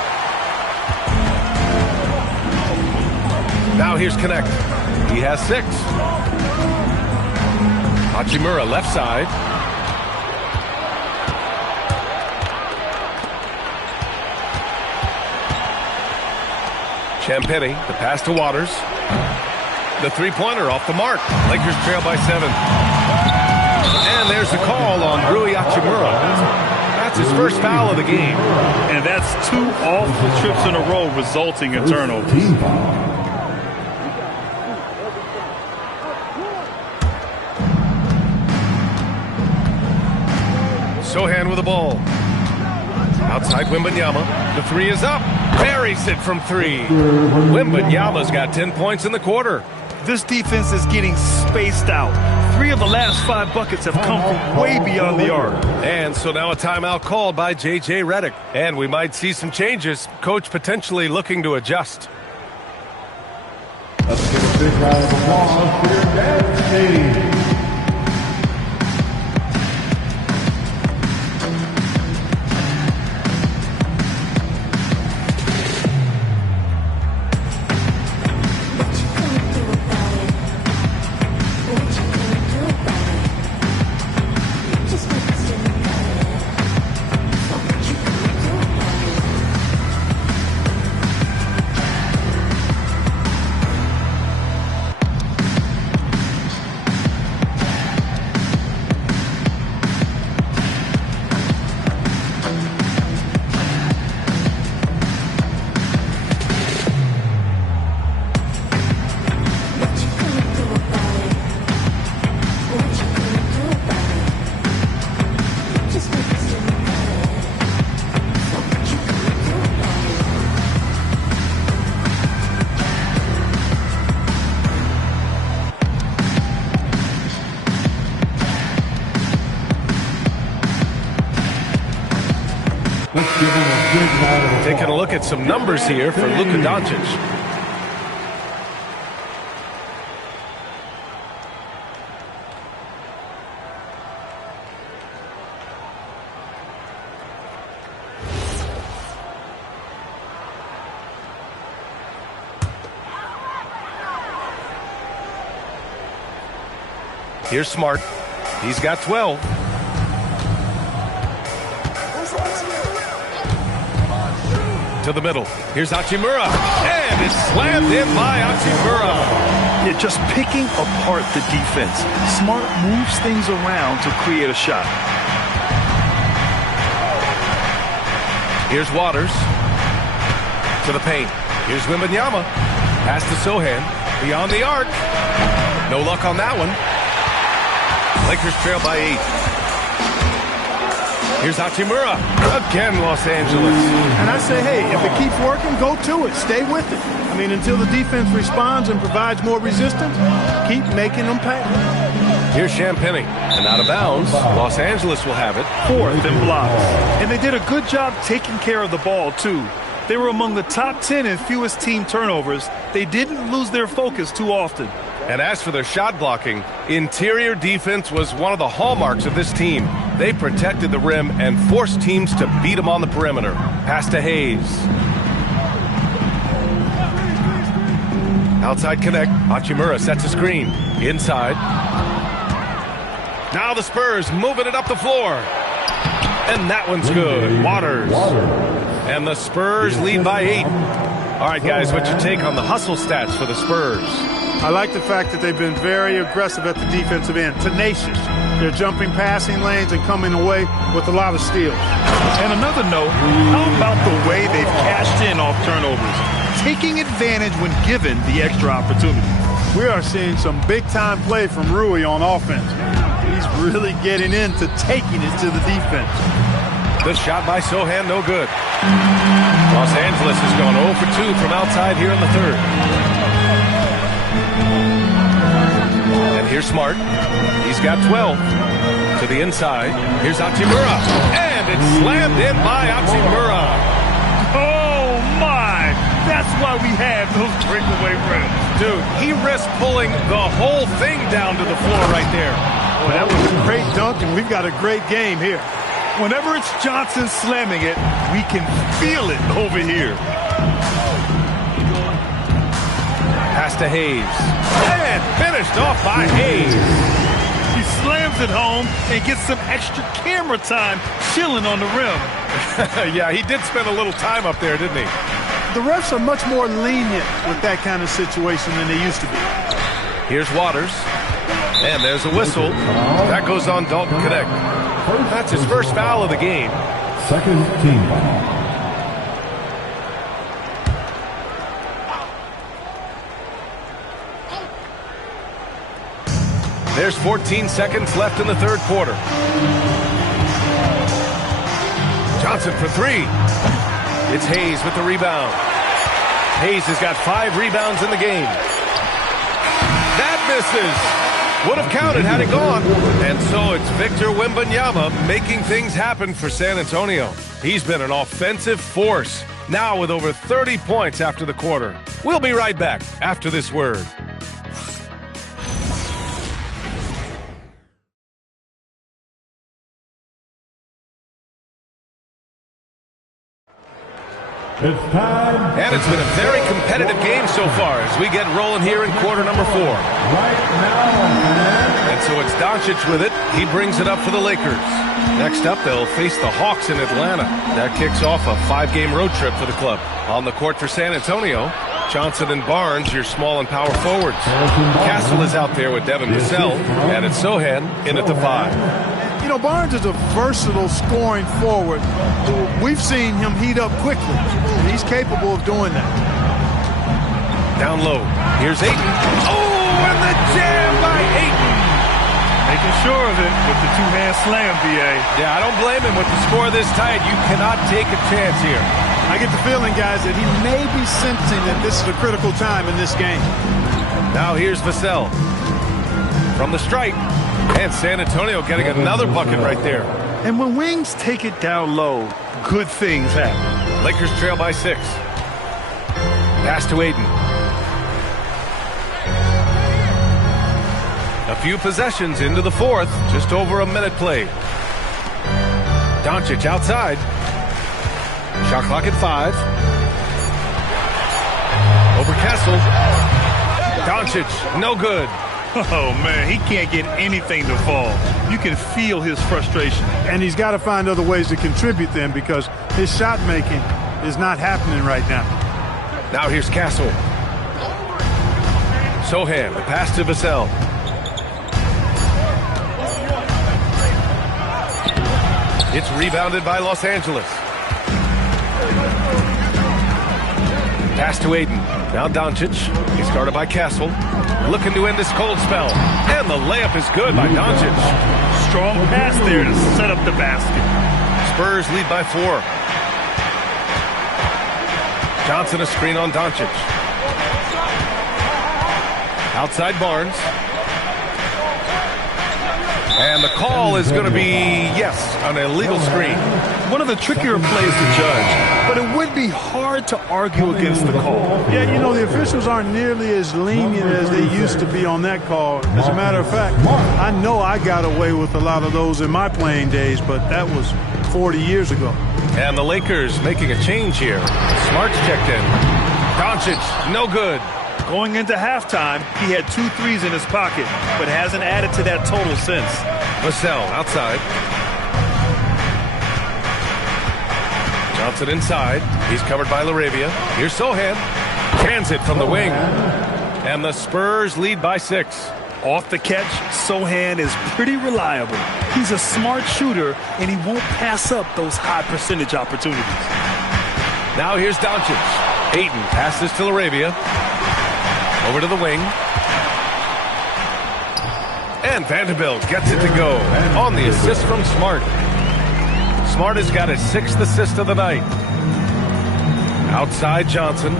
Now here's Connect. He has 6. Hachimura left side. Champagny, the pass to Waters. The three-pointer off the mark. Lakers trail by 7. And there's the call on Rui Hachimura. That's his first foul of the game. And that's 2 awful trips in a row resulting in turnovers. Sohan with the ball. Outside Wembanyama. The three is up. Buries it from 3. Wembanyama's got 10 points in the quarter. This defense is getting spaced out. 3 of the last 5 buckets have come from way beyond the arc. And so now a timeout called by J.J. Redick. And we might see some changes. Coach potentially looking to adjust. Let's give a big round of applause for your dance team. Taking a look at some numbers here for Luka Doncic. Here's Smart. He's got 12. To the middle. Here's Hachimura. And it's slammed in by Hachimura. Yeah, just picking apart the defense. Smart moves things around to create a shot. Here's Waters. To the paint. Here's Wembanyama. Pass to Sohan. Beyond the arc. No luck on that one. Lakers trail by 8. Here's Hachimura. Again, Los Angeles. And I say, hey, if it keeps working, go to it. Stay with it. I mean, until the defense responds and provides more resistance, keep making them pay. Here's Champagny. And out of bounds, Los Angeles will have it. 4th and blocks. And they did a good job taking care of the ball, too. They were among the top 10 in fewest team turnovers. They didn't lose their focus too often. And as for their shot blocking, interior defense was one of the hallmarks of this team. They protected the rim and forced teams to beat them on the perimeter. Pass to Hayes. Outside connect. Hachimura sets a screen. Inside. Now the Spurs moving it up the floor. And that one's good. Waters. And the Spurs lead by 8. All right, guys, what's your take on the hustle stats for the Spurs? I like the fact that they've been very aggressive at the defensive end, tenacious. They're jumping passing lanes and coming away with a lot of steals. And another note, how about the way they've cashed in off turnovers, taking advantage when given the extra opportunity? We are seeing some big-time play from Rui on offense. He's really getting into taking it to the defense. The shot by Sohan, no good. Los Angeles has gone 0 for 2 from outside here in the third. And here's Smart. He's got 12. To the inside. Here's Hachimura. And it's slammed in by Hachimura. Oh, my. That's why we have those breakaway rims. Dude, he risked pulling the whole thing down to the floor right there. Well, that was a great dunk, and we've got a great game here. Whenever it's Johnson slamming it, we can feel it over here. Pass to Hayes. And finished off by Hayes. He slams it home and gets some extra camera time chilling on the rim. Yeah, he did spend a little time up there, didn't he? The refs are much more lenient with that kind of situation than they used to be. Here's Waters. And there's a whistle. That goes on Dalton Connect. That's his first foul of the game. Second team foul. There's 14 seconds left in the third quarter. Johnson for three. It's Hayes with the rebound. Hayes has got 5 rebounds in the game. That misses. Would have counted had it gone. And so it's Victor Wembanyama making things happen for San Antonio. He's been an offensive force, now with over 30 points after the quarter. We'll be right back after this word. It's time. And it's been a very competitive game so far as we get rolling here in quarter number 4. Right now, And so it's Doncic with it. He brings it up for the Lakers. Next up, they'll face the Hawks in Atlanta. That kicks off a 5-game road trip for the club. On the court for San Antonio, Johnson and Barnes, your small and power forwards. Castle is out there with Devin Vassell, and it's Sohan in at the 5. You know, Barnes is a versatile scoring forward. We've seen him heat up quickly, and he's capable of doing that. Down low. Here's Ayton. Oh, and the jam by Ayton. Making sure of it with the two-hand slam, B.A. Yeah, I don't blame him with the score this tight. You cannot take a chance here. I get the feeling, guys, that he may be sensing that this is a critical time in this game. Now here's Vassell from the stripe. And San Antonio getting another bucket right there. And when wings take it down low, good things happen. Lakers trail by 6. Pass to Ayton. A few possessions into the fourth. Just over a minute played. Doncic outside. Shot clock at 5. Over Castle. Doncic, no good. Oh, man, he can't get anything to fall. You can feel his frustration. And he's got to find other ways to contribute then because his shot making is not happening right now. Now here's Castle. Sohan, the pass to Vassell. It's rebounded by Los Angeles. Pass to Ayton. Now Doncic. He's guarded by Castle. Looking to end this cold spell. And the layup is good by Doncic. Strong pass there to set up the basket. Spurs lead by 4. Johnson a screen on Doncic. Outside Barnes. And the call is going to be, yes, an illegal screen. One of the trickier plays to judge, but it would be hard to argue against the call. Yeah, you know, the officials aren't nearly as lenient as they used to be on that call. As a matter of fact, I know I got away with a lot of those in my playing days, but that was 40 years ago. And the Lakers making a change here. Smart's checked in. Doncic, no good. Going into halftime, he had 2 threes in his pocket, but hasn't added to that total since. Vassell outside. Johnson inside. He's covered by LaRavia. Here's Sohan. Cans it from the wing. And the Spurs lead by 6. Off the catch, Sohan is pretty reliable. He's a smart shooter, and he won't pass up those high percentage opportunities. Now here's Doncic. Ayton passes to LaRavia. Over to the wing. And Vanderbilt gets it to go on the assist from Smart. Smart has got his 6th assist of the night. Outside Johnson.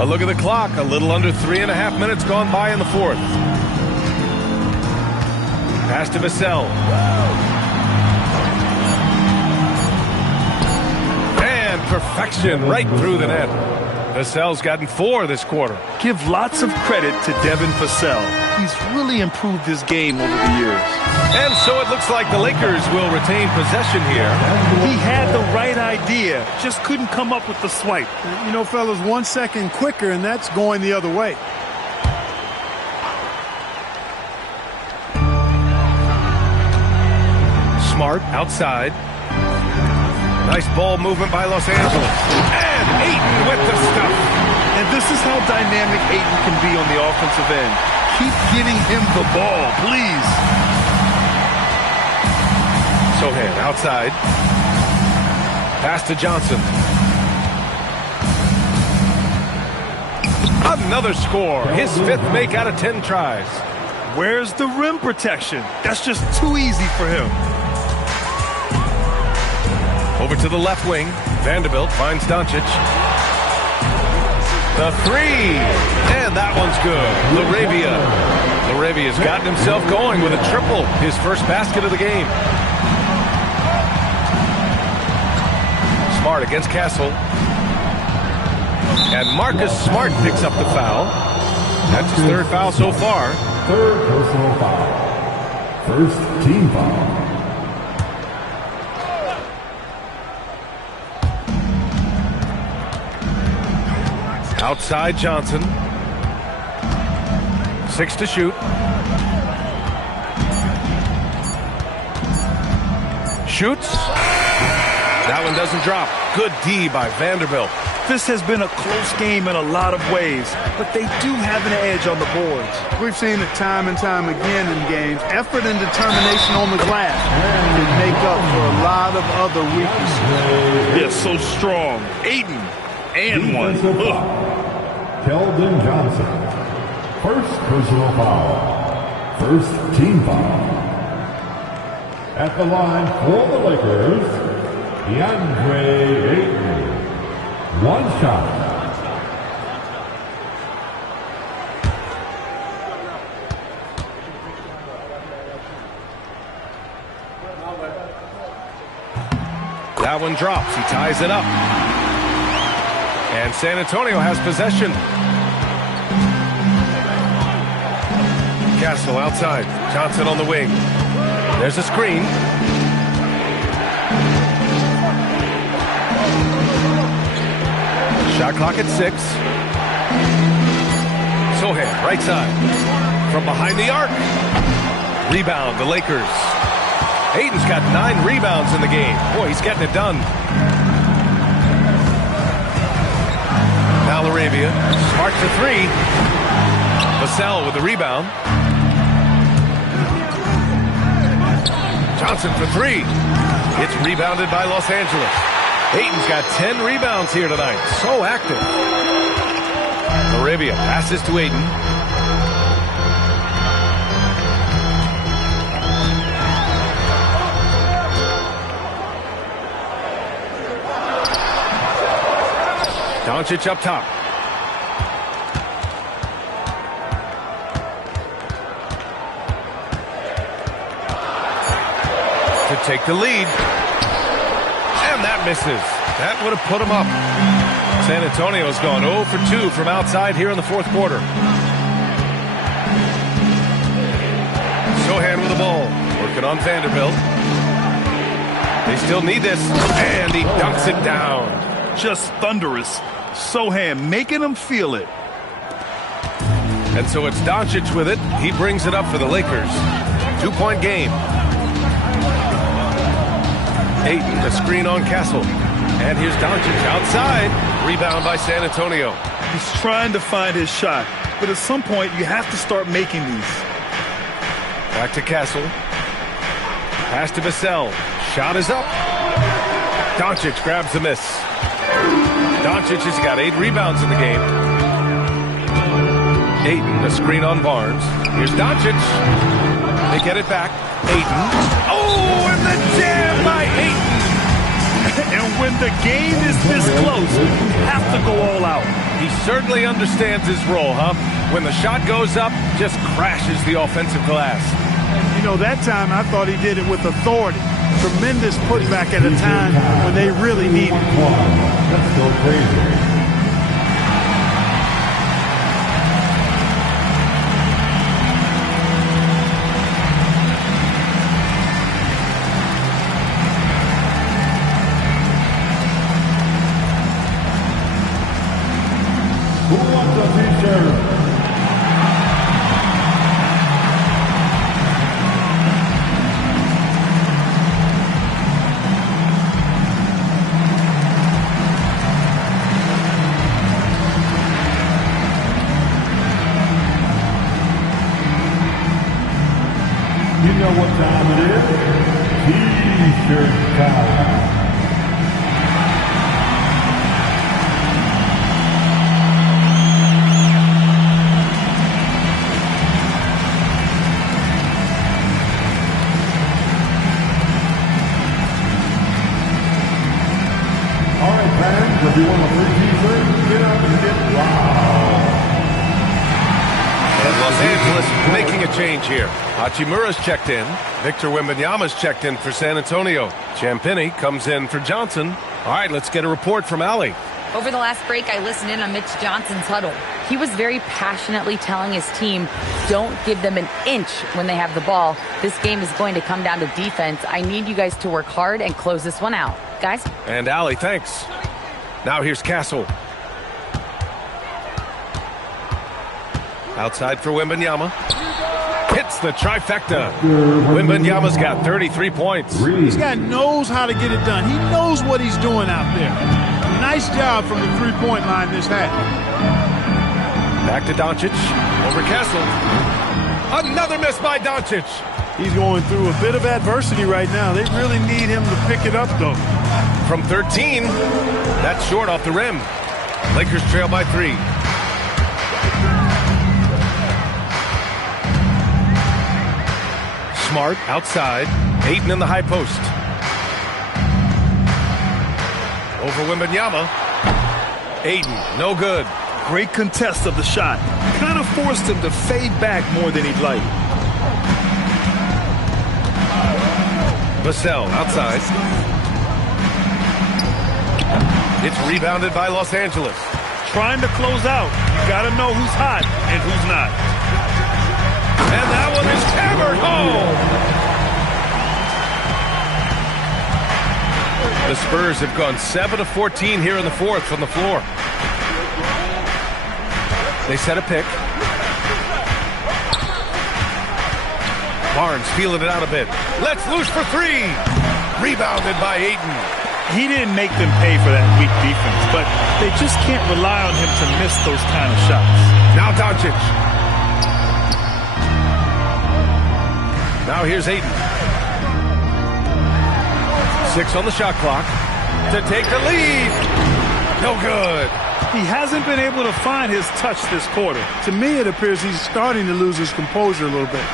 A look at the clock. A little under 3.5 minutes gone by in the fourth. Pass to Vassell. And perfection right through the net. Vassell's gotten 4 this quarter. Give lots of credit to Devin Vassell. He's really improved his game over the years. And so it looks like the Lakers will retain possession here. He had the right idea, just couldn't come up with the swipe. You know, fellas, 1 second quicker, and that's going the other way. Smart outside. Nice ball movement by Los Angeles. And Ayton with the stuff. And this is how dynamic Ayton can be on the offensive end. Keep getting him the ball, please. Sohan outside. Pass to Johnson. Another score. His 5th make out of 10 tries. Where's the rim protection? That's just too easy for him. Over to the left wing. Vanderbilt finds Doncic. The 3. And that one's good. Laravia's gotten himself going with a triple. His first basket of the game. Smart against Castle. And Marcus Smart picks up the foul. That's his 3rd foul so far. 3rd personal foul. 1st team foul. Outside Johnson. 6 to shoot. Shoots. That one doesn't drop. Good D by Vanderbilt. This has been a close game in a lot of ways, but they do have an edge on the boards. We've seen it time and time again in games. Effort and determination on the glass can make up for a lot of other weaknesses. Yeah, so strong. Ayton and one. Keldon Johnson. 1st personal foul. 1st team foul. At the line for the Lakers, DeAndre Ayton. 1 shot. That one drops. He ties it up. And San Antonio has possession. Castle outside. Johnson on the wing. There's a screen. Shot clock at 6. Sohan, right side. From behind the arc. Rebound, the Lakers. Ayton's got 9 rebounds in the game. Boy, he's getting it done. Now Laravia. Smart for 3. Vassell with the rebound. Johnson for 3. It's rebounded by Los Angeles. Ayton's got 10 rebounds here tonight. So active. Laravia passes to Ayton. Doncic up top. To take the lead. And that misses. That would have put him up. San Antonio's gone 0 for 2 from outside here in the 4th quarter. Sohan with the ball. Working on Vanderbilt. They still need this. And he dunks it down. Just thunderous. Sohan making him feel it. And so it's Doncic with it. He brings it up for the Lakers. 2-point game. Ayton, the screen on Castle. And here's Doncic outside. Rebound by San Antonio. He's trying to find his shot, but at some point you have to start making these. Back to Castle. Pass to Vassell. Shot is up. Doncic grabs the miss. Doncic has got 8 rebounds in the game. Ayton, the screen on Barnes. Here's Doncic. They get it back. Ayton. Oh, and the jam by Ayton. And when the game is this close, you have to go all out. He certainly understands his role, huh? When the shot goes up, just crashes the offensive glass. You know, that time I thought he did it with authority. Tremendous putback at a time when they really need it. Let's go crazy. Who wants a t-shirt? T-shirt foul. All right, fans, if you want a free T-shirt, get out and get loud. And Los Angeles making a change here. Hachimura's checked in. Victor Wembanyama's checked in for San Antonio. Champagnie comes in for Johnson. All right, let's get a report from Allie. Over the last break, I listened in on Mitch Johnson's huddle. He was very passionately telling his team, don't give them an inch when they have the ball. This game is going to come down to defense. I need you guys to work hard and close this one out. Guys? And Allie, thanks. Now here's Castle. Outside for Wembanyama. Hits the trifecta. Wembanyama's got 33 points. This guy knows how to get it done. He knows what he's doing out there. Nice job from the three-point line this half. Back to Doncic. Over Castle. Another miss by Doncic. He's going through a bit of adversity right now. They really need him to pick it up, though. From 13. That's short off the rim. Lakers trail by 3. Smart outside. Ayton in the high post. Over Wembanyama. Ayton, no good. Great contest of the shot. Kind of forced him to fade back more than he'd like. Vassell outside. It's rebounded by Los Angeles. Trying to close out. You got to know who's hot and who's not. And that one is hammered home. The Spurs have gone 7 of 14 here in the fourth from the floor. They set a pick. Barnes feeling it out a bit. Let's loose for 3. Rebounded by Ayton. He didn't make them pay for that weak defense, but they just can't rely on him to miss those kind of shots. Now Doncic. Now here's Ayton. 6 on the shot clock to take the lead. No good. He hasn't been able to find his touch this quarter. To me, it appears he's starting to lose his composure a little bit.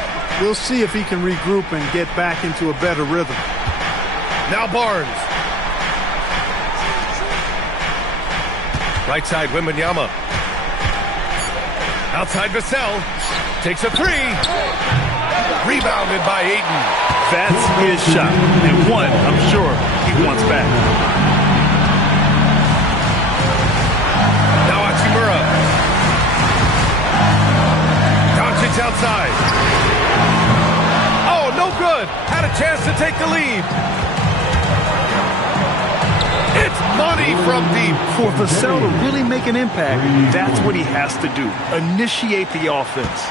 We'll see if he can regroup and get back into a better rhythm. Now Barnes. Right side, Wembanyama. Outside Vassell. Takes a 3. Rebounded by Ayton. That's his shot, and one I'm sure he wants back. Now Hachimura. Doncic outside. Oh, no good. Had a chance to take the lead. It's money from deep. For Vassell to really make an impact, that's what he has to do. Initiate the offense.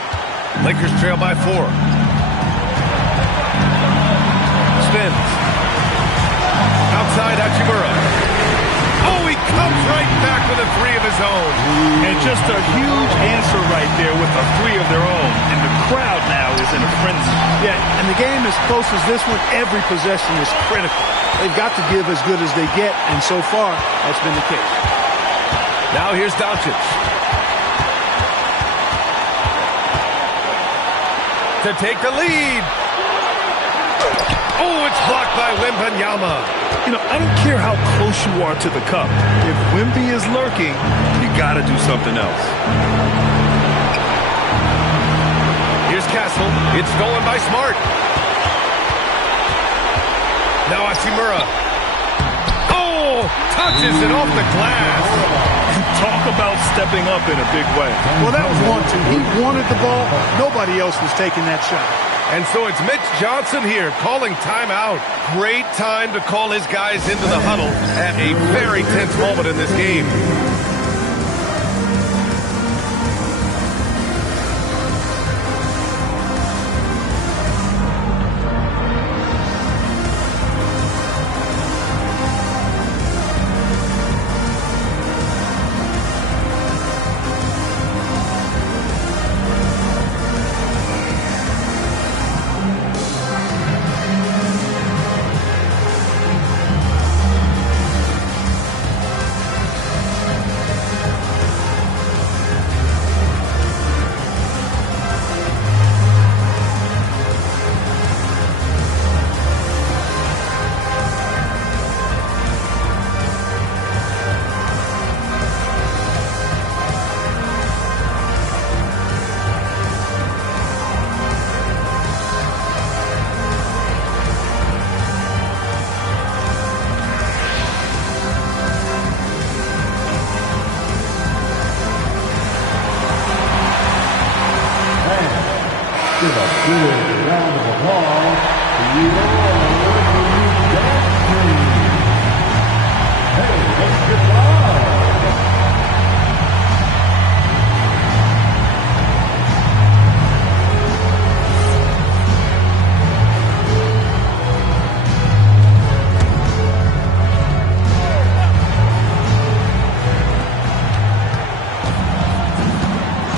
Lakers trail by 4. Spins. Outside Hachimura. Oh, he comes right back with a 3 of his own. And just a huge answer right there with a 3 of their own. And the crowd now is in a frenzy. Yeah, and the game as close as this one, every possession is critical. They've got to give as good as they get, and so far, that's been the case. Now here's Doncic. To take the lead. Oh, it's blocked by Wembanyama. You know, I don't care how close you are to the cup. If Wemby is lurking, you got to do something else. Here's Castle. It's stolen by Smart. Now Hachimura. Oh, touches it off the glass. Talk about stepping up in a big way. Well, that was 1-2. He wanted the ball. Nobody else was taking that shot. And so it's Mitch Johnson here calling timeout. Great time to call his guys into the huddle at a very tense moment in this game. big round of applause to you all for you dance team. Hey, let's get live.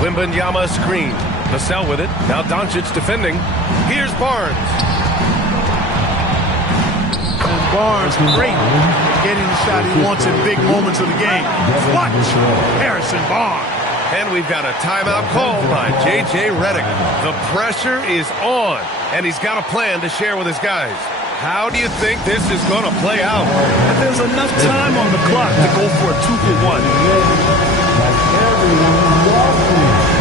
Wembanyama screen. Vassell with it. Now Doncic defending. Here's Barnes. And Barnes, great getting the shot he wants in big moments of the game. Watch Harrison Barnes. And we've got a timeout called by J.J. Redick. The pressure is on, and he's got a plan to share with his guys. How do you think this is going to play out? If there's enough time on the clock to go for a 2-for-1. Like everyone walking.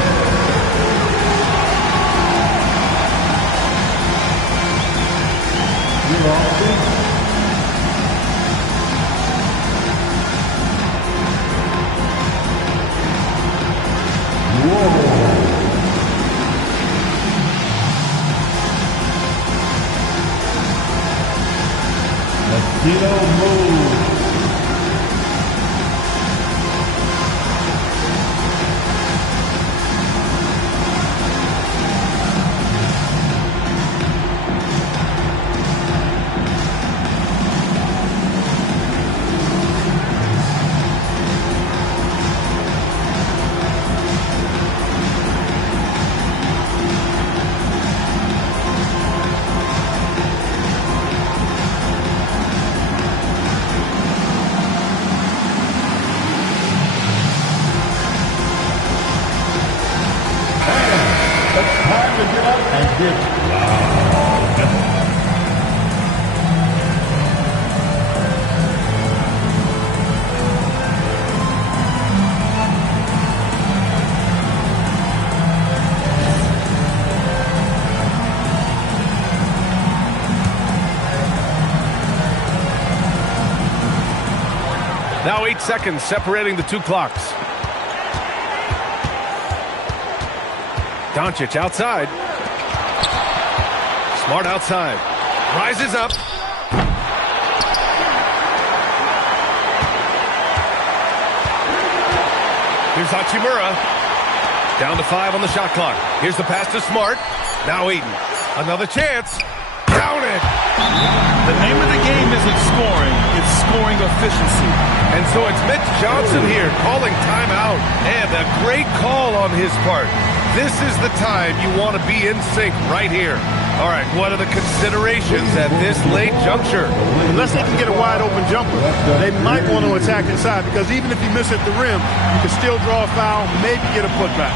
You're all good. Whoa. Latino move. Now 8 seconds separating the two clocks. Doncic outside. Smart outside. Rises up. Here's Hachimura. Down to 5 on the shot clock. Here's the pass to Smart. Now Eaton. Another chance. Counted. The name of the game isn't scoring, it's scoring efficiency. And so it's Mitch Johnson here calling timeout. And a great call on his part. This is the time you want to be in sync right here. All right, what are the considerations at this late juncture? Unless they can get a wide open jumper, they might want to attack inside, because even if you miss at the rim, you can still draw a foul, maybe get a putback.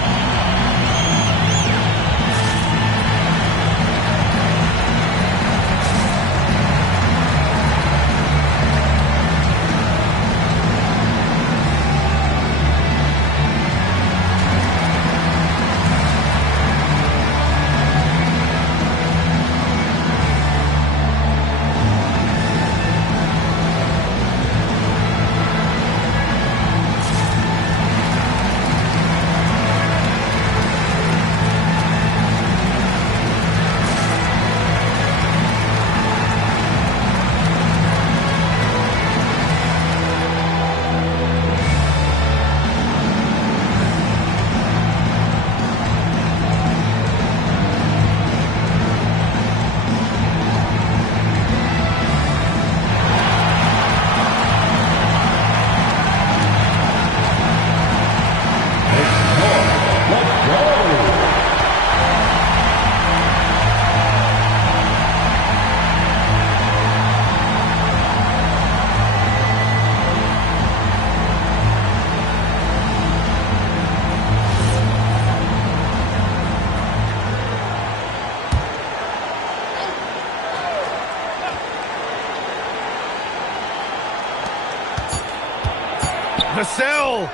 Vassell.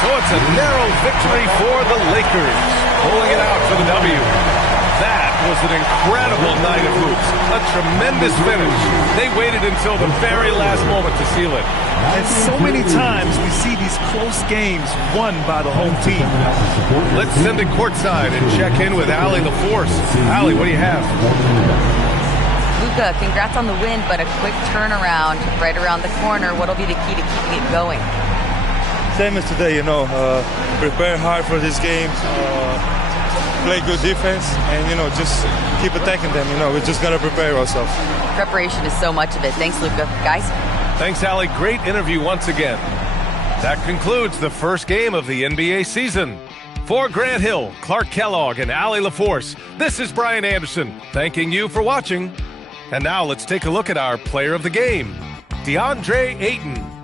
So it's a narrow victory for the Lakers, pulling it out for the W. That was an incredible night of hoops. A tremendous finish. They waited until the very last moment to seal it. And so many times we see these close games won by the home team. Let's send it courtside and check in with Allie LaForce. Allie, what do you have? Luka, congrats on the win, but a quick turnaround right around the corner. What'll be the key to keeping it going? Same as today, prepare hard for this game, play good defense, and, just keep attacking them. We're just going to prepare ourselves. Preparation is so much of it. Thanks, Luka. Guys? Thanks, Allie. Great interview once again. That concludes the first game of the NBA season. For Grant Hill, Clark Kellogg, and Allie LaForce, this is Brian Anderson, thanking you for watching. And now let's take a look at our player of the game, DeAndre Ayton.